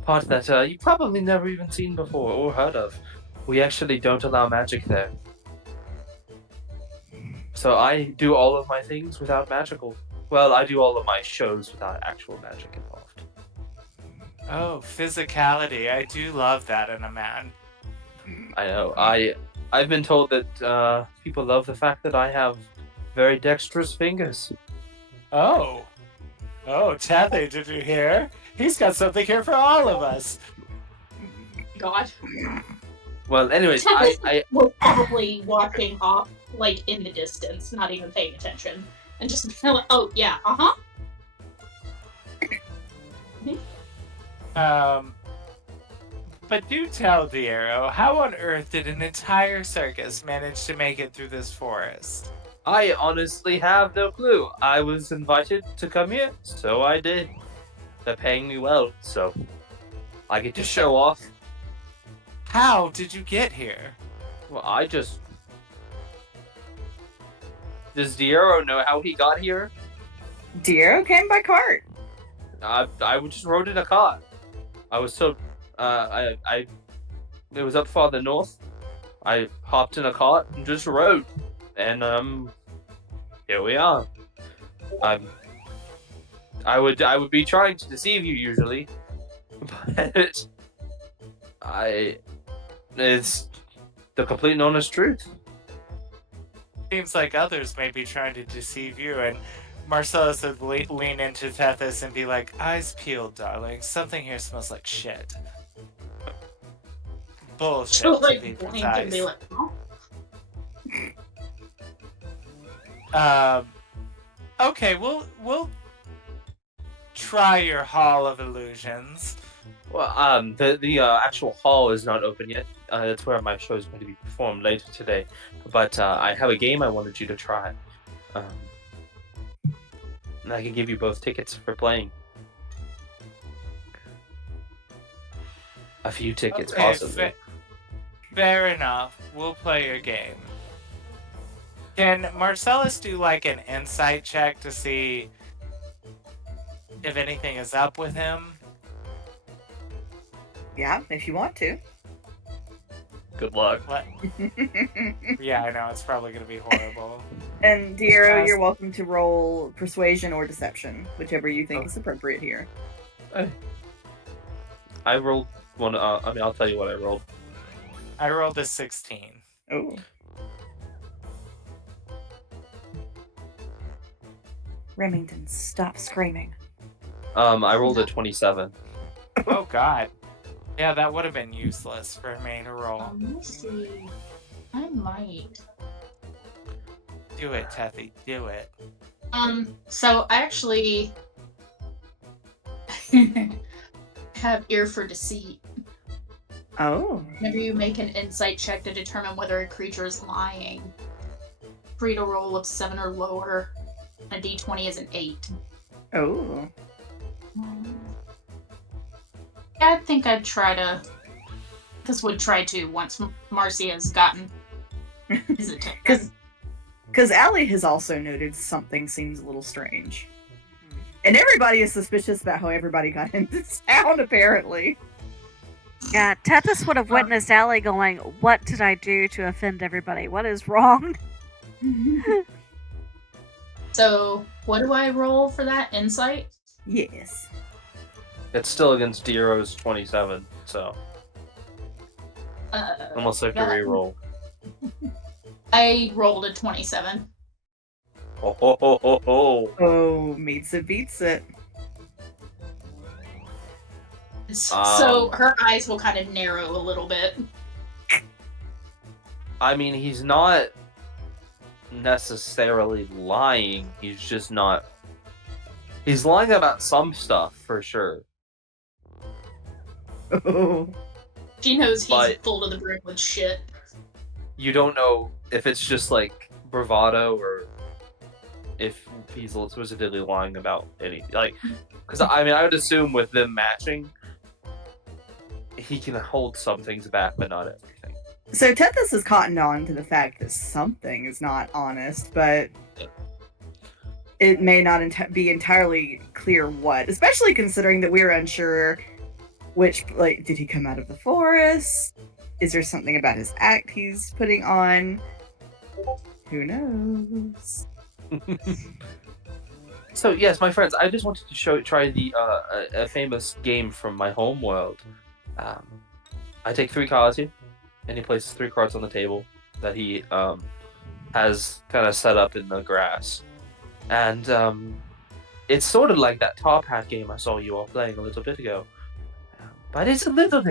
Part that you've probably never even seen before or heard of. We actually don't allow magic there. So I do all of my things without magical. Well, I do all of my shows without actual magic involved. Oh, physicality. I do love that in a man. I know. I've been told that people love the fact that I have very dexterous fingers. Oh, Tethy, did you hear? He's got something here for all of us. God. Well, anyways, I was probably walking off, like, in the distance, not even paying attention. And just, oh, yeah, uh-huh. But do tell, Diero, how on earth did an entire circus manage to make it through this forest? I honestly have no clue. I was invited to come here, so I did. They're paying me well, so I get to show off. How did you get here? Well, Does Diero know how he got here? Diero came by cart. I just rode in a cart. I was so it was up farther north. I hopped in a cart and just rode, and here we are. I would be trying to deceive you usually, but it's the complete and honest truth. Seems like others may be trying to deceive you, and Marcellus would lean into Tethys and be like, "Eyes peeled, darling. Something here smells like shit." Bullshit, So, to like, be blink precise. and be like, huh? Okay, we'll try your Hall of Illusions. Well, the actual hall is not open yet. That's where my show is going to be performed later today. But I have a game I wanted you to try. And I can give you both tickets for playing. a few tickets, Okay, possibly. Fair enough. We'll play a game. Can Marcellus do like an insight check to see if anything is up with him? Yeah, if you want to. Good luck. What? Yeah, I know, it's probably going to be horrible. And Diero, you're welcome to roll persuasion or deception, whichever you think is appropriate here. I rolled one. I'll tell you what I rolled. I rolled a 16. Oh. Remington, stop screaming. I rolled a 27. Oh, God. Yeah, that would have been useless for me to roll. Let me see. I might. Do it, Tethy. Do it. So I actually have ear for deceit. Oh. Whenever you make an insight check to determine whether a creature is lying, free to roll of 7 or lower. A d20 is an 8. Oh. I think I'd try to. Would try to once Marcy has gotten his attention. Because Alli has also noted something seems a little strange. And everybody is suspicious about how everybody got into town, apparently. Yeah, Tethys would have witnessed Alli going, "What did I do to offend everybody? What is wrong?" So, what do I roll for that? Insight? Yes. It's still against Diero's 27, so almost like a that- reroll. I rolled a 27. Oh ho ho ho ho! Oh, meets it, beats it. So her eyes will kind of narrow a little bit. I mean, he's not necessarily lying. He's just not. He's lying about some stuff for sure. Oh. She knows he's But- full to the brim with shit. You don't know if it's just like bravado or if he's supposedly lying about anything. Like, because I mean, I would assume with them matching, he can hold some things back, but not everything. So Tethys has cottoned on to the fact that something is not honest, but it may not be entirely clear what, especially considering that we're unsure which, like, did he come out of the forest? Is there something about his act he's putting on? Who knows? So yes, my friends, I just wanted to try the a famous game from my home world. I take 3 cards here, and he places 3 cards on the table that he has kind of set up in the grass, and it's sort of like that top hat game I saw you all playing a little bit ago, but it's a little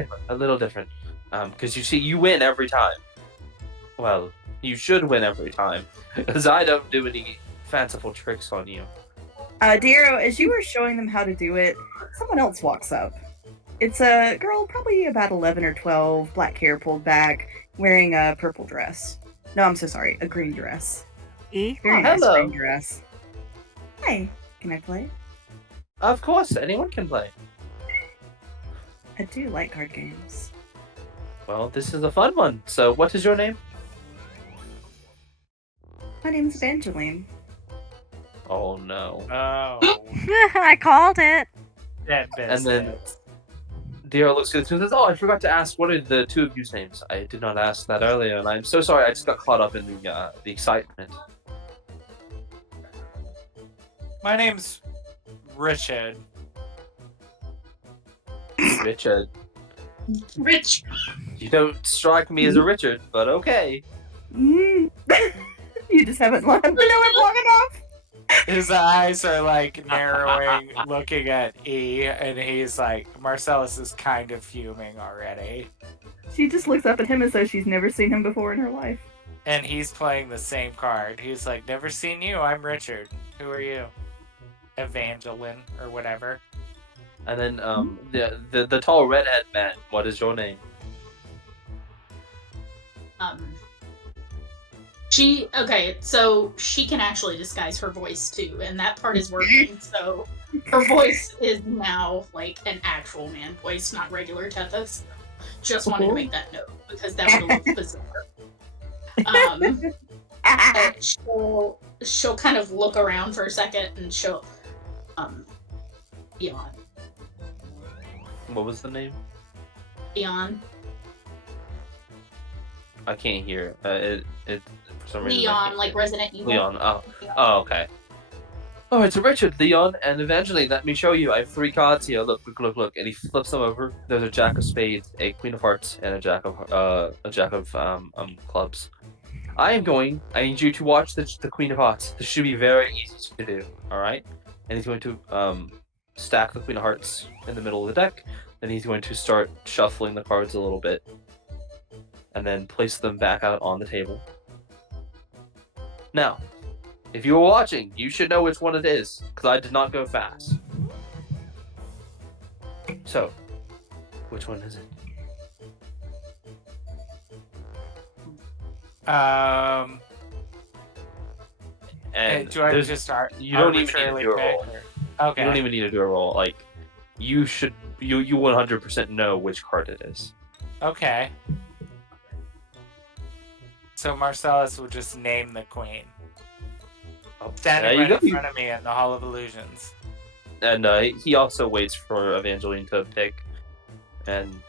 different. Because you see, you win every time. Well, you should win every time, because I don't do any fanciful tricks on you. Diero, as you were showing them how to do it, someone else walks up. It's a girl, probably about 11 or 12, black hair pulled back, wearing a purple dress. No, I'm so sorry, a green dress. E? Very nice hello. green dress. Hi, can I play? Of course, anyone can play. I do like card games. Well, this is a fun one. So, what is your name? My name's Evangeline. Oh no. Oh. I called it. That And then- business. Diero looks good and says, "Oh, I forgot to ask. What are the 2 of you's names? I did not ask that earlier, and I'm so sorry. I just got caught up in the excitement." My name's Richard. Richard, Rich. you don't strike me as a Richard, but okay. Mm. You just haven't let him know it long enough. His eyes are like narrowing, looking at E, and he's like, Marcellus is kind of fuming already. She just looks up at him as though she's never seen him before in her life. And he's playing the same card. He's like, never seen you, I'm Richard. Who are you? Evangeline, or whatever. And then the tall redhead man. What is your name? So she can actually disguise her voice too, and that part is working. So her voice is now like an actual man voice, not regular Tethys. Just wanted to make that note because that would have looked bizarre. She'll kind of look around for a second and she'll yawn. What was the name? Leon. I can't hear. It for some reason. Leon, like Resident Evil. Leon. Oh, okay. All right, so Richard, Leon, and Evangeline. Let me show you. I have 3 cards here. Look, and he flips them over. There's a Jack of Spades, a Queen of Hearts, and a Jack of clubs. I need you to watch the Queen of Hearts. This should be very easy to do. All right, and he's going to stack the Queen of Hearts in the middle of the deck. Then he's going to start shuffling the cards a little bit, and then place them back out on the table. Now, if you were watching, you should know which one it is, because I did not go fast. So, which one is it? And do I just start? You don't even need to do a roll. Okay. You don't even need to do a roll. Like, you 100% know which card it is. Okay. So Marcellus will just name the queen. Standing right in front of me in the Hall of Illusions. And he also waits for Evangeline to pick. And,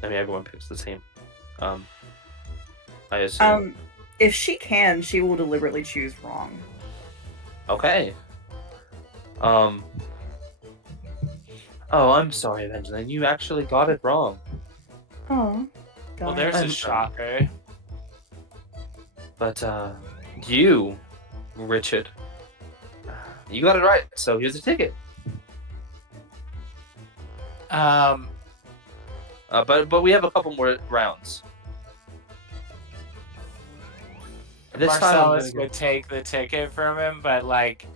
I mean, everyone picks the same. I assume. If she can, she will deliberately choose wrong. Okay. Oh, I'm sorry, Evangeline. You actually got it wrong. Oh. Well, there's a shocker. But, you, Richard, you got it right. So here's a ticket. But we have a couple more rounds. This Marcellus would take the ticket from him, but like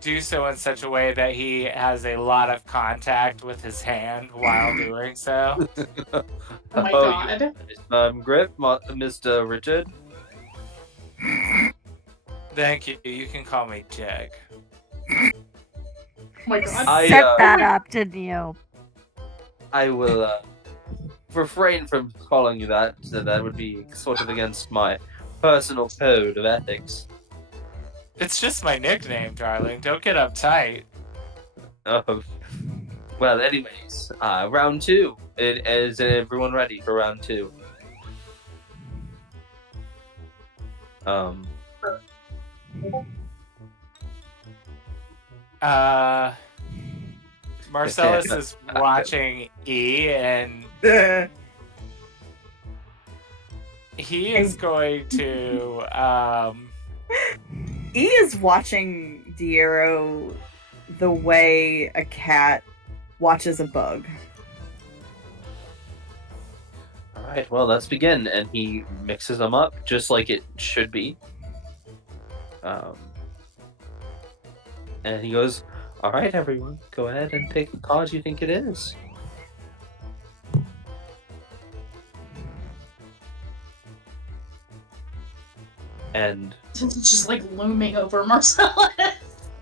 do so in such a way that he has a lot of contact with his hand while doing so. Oh my god. Grip, Mr. Richard. Thank you. You can call me Jack. Oh my god. Set that up, didn't you? I will refrain from calling you that. So that would be sort of against my personal code of ethics. It's just my nickname, darling. Don't get uptight. Well, anyways, round 2. Is everyone ready for round 2? Marcellus is watching E, and he is going to E is watching Diero the way a cat watches a bug. Alright, well, let's begin. And he mixes them up just like it should be. And he goes, alright, everyone, go ahead and pick the card you think it is. And It's just like looming over Marcellus.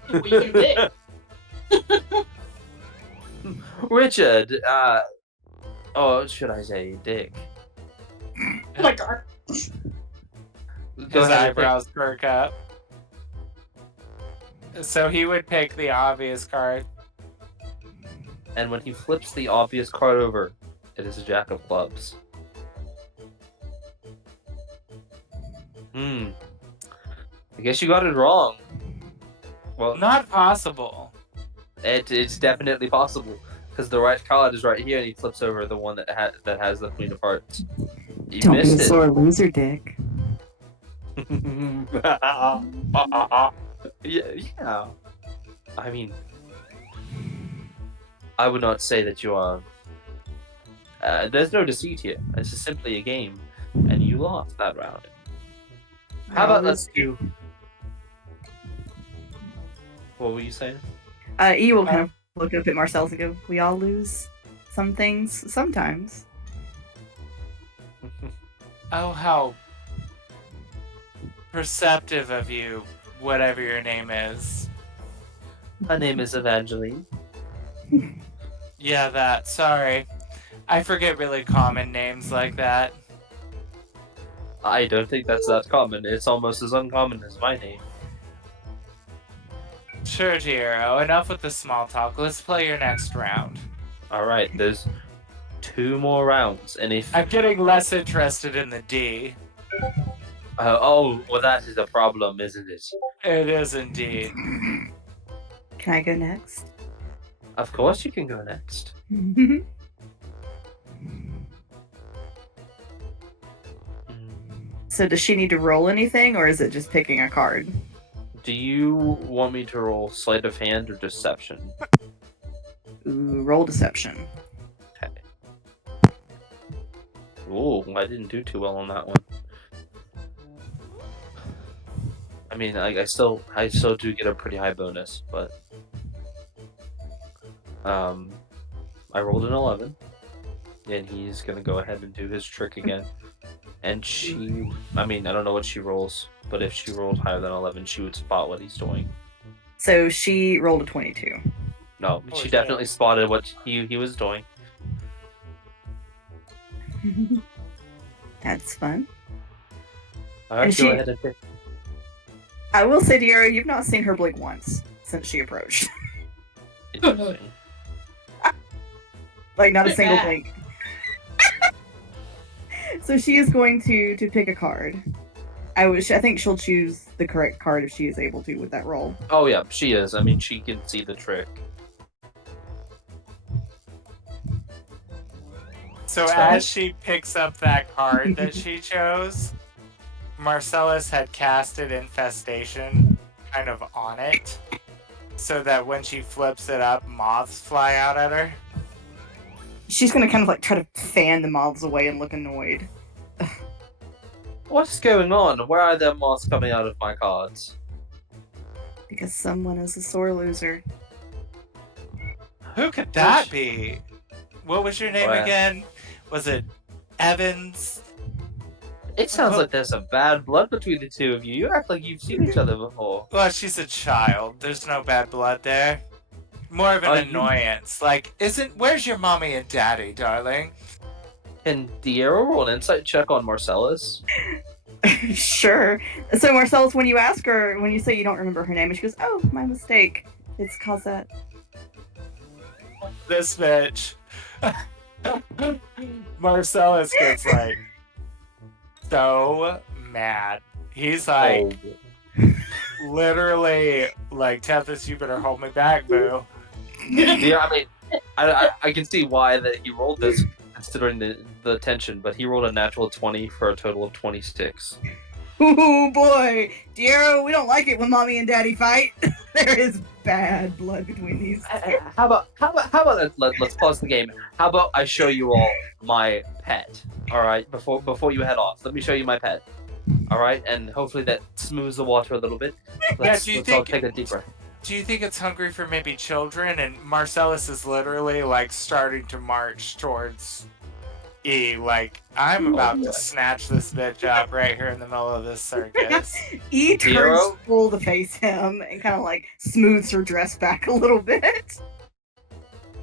What you can pick. Richard, oh, should I say Dick? Oh my god. his Go ahead and eyebrows perk up. So he would pick the obvious card. And when he flips the obvious card over, it is a Jack of Clubs. I guess you got it wrong. Well, Not possible. it's definitely possible because the right card is right here, and he flips over the one that has the Queen of Hearts. You Don't be a missed sore loser, Dick. Yeah. I mean, I would not say that you are. There's no deceit here. This is simply a game, and you lost that round. How about let's do? What were you saying? E will kind of look up at Marcellus and go, "We all lose some things sometimes." Oh, how perceptive of you, whatever your name is. My name is Evangeline. Yeah, that. Sorry. I forget really common names like that. I don't think that's that common. It's almost as uncommon as my name. Sure, Jiro. Enough with the small talk. Let's play your next round. All right, there's 2 more rounds, and if I'm getting less interested in the D. oh, well, that is a problem, isn't it? It is indeed. Can I go next? Of course, you can go next. So does she need to roll anything, or is it just picking a card? Do you want me to roll sleight of hand or deception? Ooh, roll deception. Okay. Ooh, I didn't do too well on that one. I mean, I still do get a pretty high bonus, but I rolled an 11, and he's gonna go ahead and do his trick again. And she, I mean, I don't know what she rolls, but if she rolled higher than 11, she would spot what he's doing. So she rolled a 22. No, Oh, she shit. definitely spotted what he was doing. That's fun. Alright, And go she- ahead and pick. I will say, Diero, you've not seen her blink once since she approached. Interesting. Like, not a single Yeah. blink. So she is going to pick a card. I think she'll choose the correct card if she is able to with that roll. Oh yeah, she is. I mean, she can see the trick. So as she picks up that card that she chose, Marcellus had casted Infestation kind of on it, so that when she flips it up, moths fly out at her. She's gonna kind of like try to fan the moths away and look annoyed. What's going on? Where are the moths coming out of my cards? Because someone is a sore loser. Who could that be? What was your name Well- again? Was it Evans? It sounds like there's some bad blood between the two of you. You act like you've seen each other before. Well, she's a child. There's no bad blood there. More of an Oh, you- annoyance. Like, where's your mommy and daddy, darling? Can Diero roll an insight check on Marcellus? Sure. So Marcellus, when you ask her, when you say you don't remember her name, and she goes, "Oh, my mistake. It's Cosette." This bitch. Marcellus gets like so mad. He's like literally like, Tethys, you better hold me back, boo. Yeah, I mean, I can see why that he rolled this, considering the tension, but he rolled a natural 20 for a total of 26. Ooh boy, Diero, we don't like it when mommy and daddy fight. There is bad blood between these. How about let's pause the game. How about I show you all my pet? All right, before you head off, let me show you my pet. All right, and hopefully that smooths the water a little bit. Let's all take a deep breath. Do you think it's hungry for maybe children? And Marcellus is literally like starting to march towards E. Like, I'm about to snatch this bitch up right here in the middle of this circus. E turns Diero? full to face him and kind of like smooths her dress back a little bit.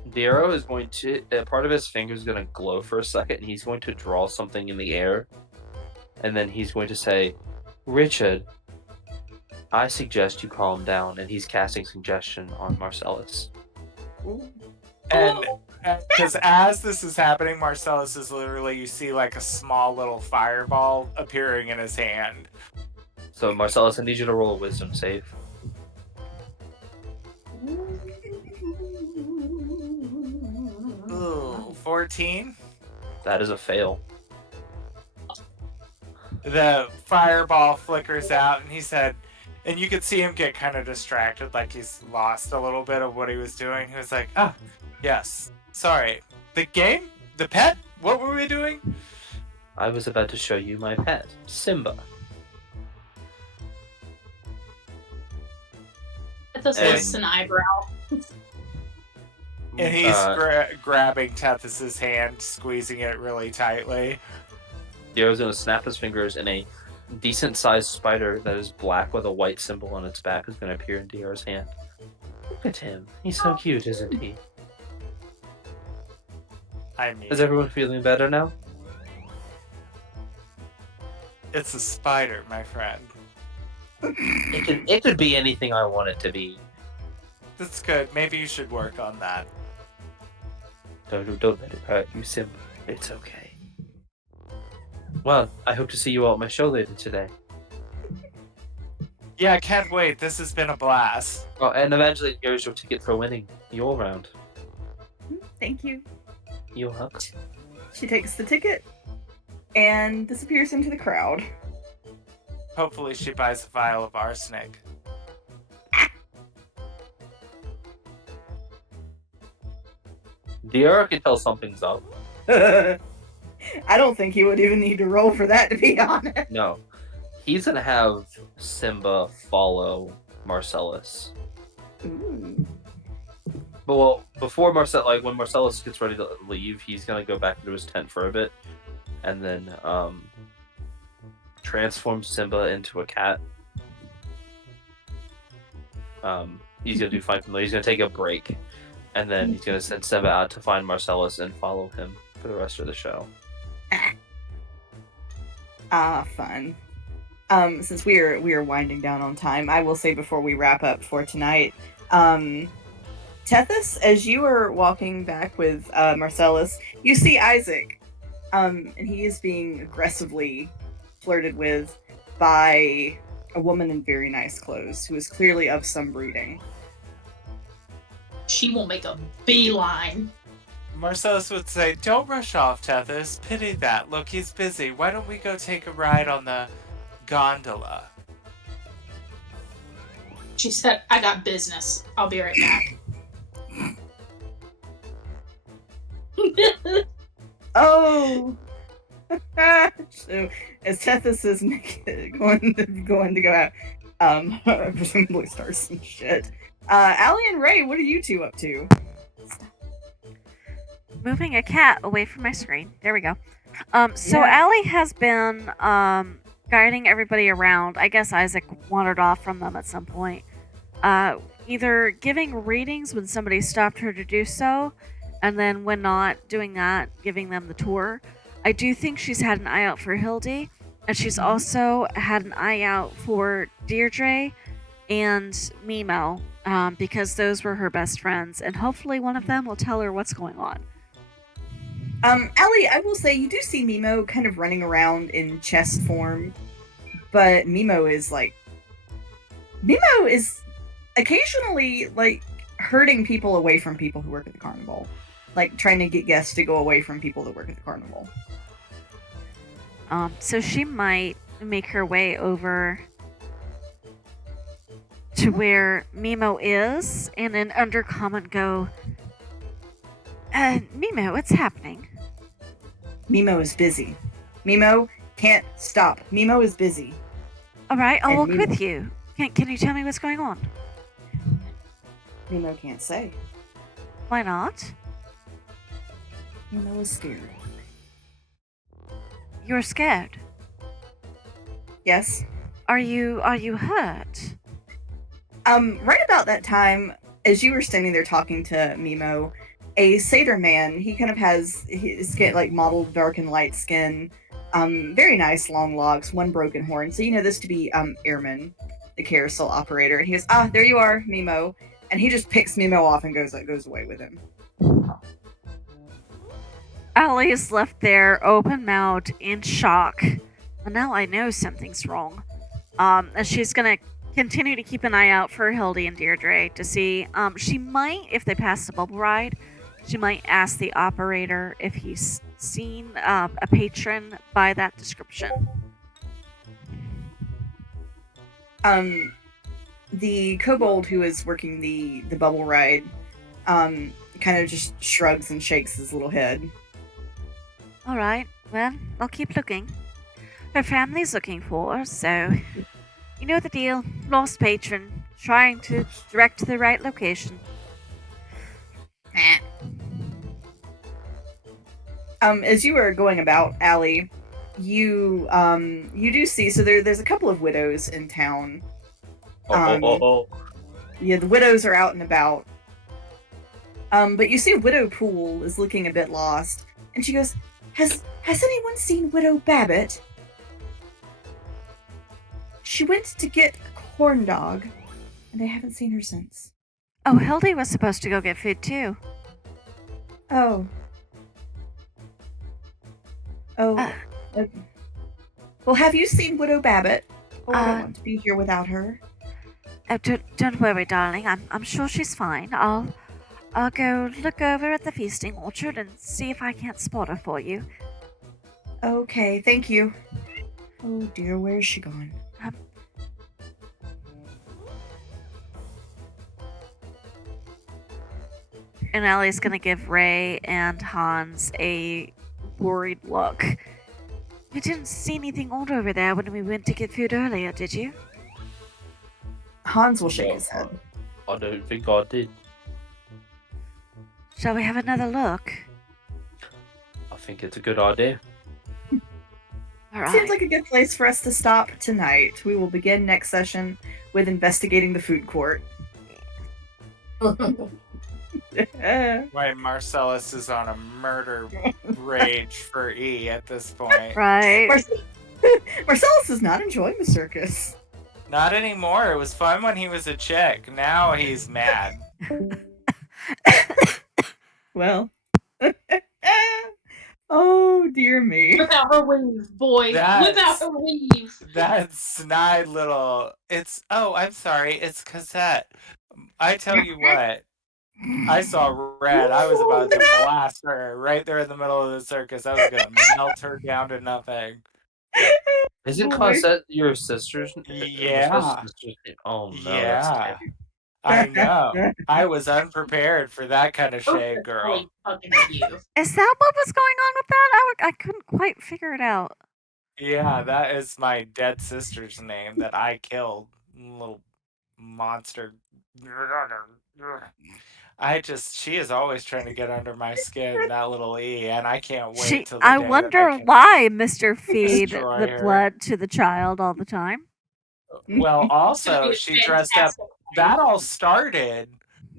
Diero is going to part of his finger is going to glow for a second, and he's going to draw something in the air, and then he's going to say, "Richard, I suggest you calm down," and he's casting suggestion on Marcellus. And because as this is happening, Marcellus is literally, you see like a small little fireball appearing in his hand. So Marcellus, I need you to roll a wisdom save. Ooh, 14? That is a fail. The fireball flickers out, and he said, and you could see him get kind of distracted, like he's lost a little bit of what he was doing. He was like, "Ah, yes, sorry. The game? The pet? What were we doing?" I was about to show you my pet, Simba. This And- lifts an eyebrow. And he's Uh, grabbing Tethys's hand, squeezing it really tightly. Diero's going to snap his fingers, and a decent-sized spider that is black with a white symbol on its back is going to appear in Diero's hand. Look at him. He's so cute, isn't he? I mean, Is everyone feeling better now? it's a spider, my friend. It could be anything I want it to be. That's good. Maybe you should work on that. Don't let it hurt you, Simba. It's okay. Well, I hope to see you all at my show later today. Yeah, I can't wait. This has been a blast. Oh, and eventually here's your ticket for winning your round. Thank you. You're welcome. She takes the ticket and disappears into the crowd. Hopefully she buys a vial of arsenic. Dior can tell something's up. I don't think he would even need to roll for that, to be honest. No. He's gonna have Simba follow Marcellus. Ooh. But well, before when Marcellus gets ready to leave, he's gonna go back into his tent for a bit, and then transform Simba into a cat. He's gonna do fine. He's gonna take a break, and then he's gonna send Simba out to find Marcellus and follow him for the rest of the show. Fun. Since we are winding down on time, I will say before we wrap up for tonight, Tethys, as you are walking back with Marcellus, you see Isaac, and he is being aggressively flirted with by a woman in very nice clothes who is clearly of some breeding. She will make a beeline. Marcellus would say, "Don't rush off, Tethys. Pity that. Look, he's busy. Why don't we go take a ride on the gondola?" She said, I got business. I'll be right back. Oh! So, as Tethys is going to go out, presumably start some shit. Alli and Ray, what are you two up to? Moving a cat away from my screen. There we go. So Yeah. Alli has been guiding everybody around. I guess Isaac wandered off from them at some point. Either giving readings when somebody stopped her to do so, and then when not doing that, giving them the tour. I do think she's had an eye out for Hildy, and she's also had an eye out for Deirdre and Mimo, because those were her best friends, and hopefully one of them will tell her what's going on. Alli, I will say you do see Mimo kind of running around in chest form, but Mimo is occasionally like herding people away from people who work at the carnival, like trying to get guests to go away from people that work at the carnival. So she might make her way over to where Mimo is, and then undercomment go, Mimo, what's happening? Mimo is busy. Mimo can't stop. Mimo is busy. Alright, I'll And walk Mimo- with you. Can you tell me what's going on? Mimo can't say. Why not? Mimo is scared. You're scared. Yes. Are you hurt? Right about that time, as you were standing there talking to Mimo, a satyr man, he kind of has his skin like mottled dark and light skin, very nice long locks, one broken horn. So you know this to be Airman, the carousel operator. And he goes, there you are, Mimo. And he just picks Mimo off and goes away with him. Alli is left there, open-mouthed, in shock. Well, now I know something's wrong. And she's gonna continue to keep an eye out for Hildy and Deirdre to see. She might, if they pass the bubble ride, she might ask the operator if he's seen a patron by that description. The kobold who is working the bubble ride, kind of just shrugs and shakes his little head. Alright, well, I'll keep looking. Her family's looking for her, so you know the deal. Lost patron, trying to direct to the right location. As you are going about, Alli, you do see, so there's a couple of widows in town. Yeah, the widows are out and about. But you see Widow Pool is looking a bit lost. And she goes, Has anyone seen Widow Babbitt? She went to get a corn dog, and I haven't seen her since. Oh, Hildy was supposed to go get food too. Oh. Uh, Okay. Well, have you seen Widow Babbitt? Oh, I don't Uh, want to be here without her. Oh, don't worry, darling. I'm sure she's fine. I'll go look over at the feasting orchard and see if I can't spot her for you. Okay, thank you. Oh dear, where's she gone? And Alli's gonna give Ray and Hans a worried look. You didn't see anything odd over there when we went to get food earlier, did you? Hans will shake his head. I don't think I did. Shall we have another look? I think it's a good idea. All right. Seems like a good place for us to stop tonight. We will begin next session with investigating the food court. Why Marcellus is on a murder rage for E at this point. Right. Marcellus is not enjoying the circus. Not anymore. It was fun when he was a chick. Now he's mad. Well. Oh, dear me. Without her weave, boy. Without her weave. That snide little... It's... Oh, I'm sorry. It's Cassette. I tell you what. I saw red. I was about to blast her right there in the middle of the circus. I was going to melt her down to nothing. Isn't Boy. Cosette your sister's? Yeah. Oh no. Yeah. That's I know. I was unprepared for that kind of shade, girl. Really fucking you. Is that what was going on with that? I couldn't quite figure it out. Yeah, that is my dead sister's name that I killed. Little monster. She is always trying to get under my skin, that little E, and I can't wait till the I day that wonder I can why Mr. Feed destroy the her. blood to the child all the time. Well, also, Be she dressed up. fantastic. That all started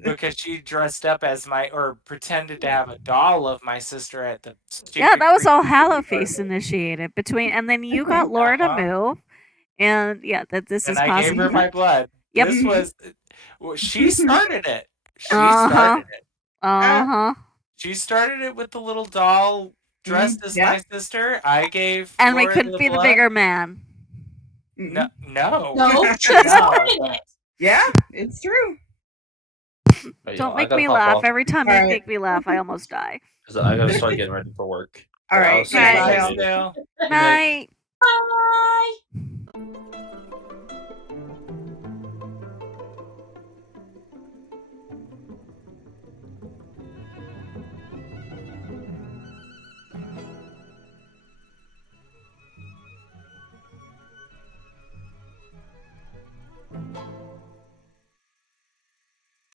because she dressed up as or pretended to have a doll of my sister at the. Yeah, that was all Hallow Feast Feast initiated and then you got Laura to move, and yeah, this and is I gave her possible. my blood. Yep. This was. She started it. She started it. She started it with the little doll dressed as my sister. I gave. And we Laura couldn't be the blood. bigger man. No. No, she started it. Yeah, it's true. Don't make me laugh. Every time you Alright. make me laugh, I almost die. Because I gotta start getting ready for work. All right. I'll see you guys Right. later. Still. Night. Bye.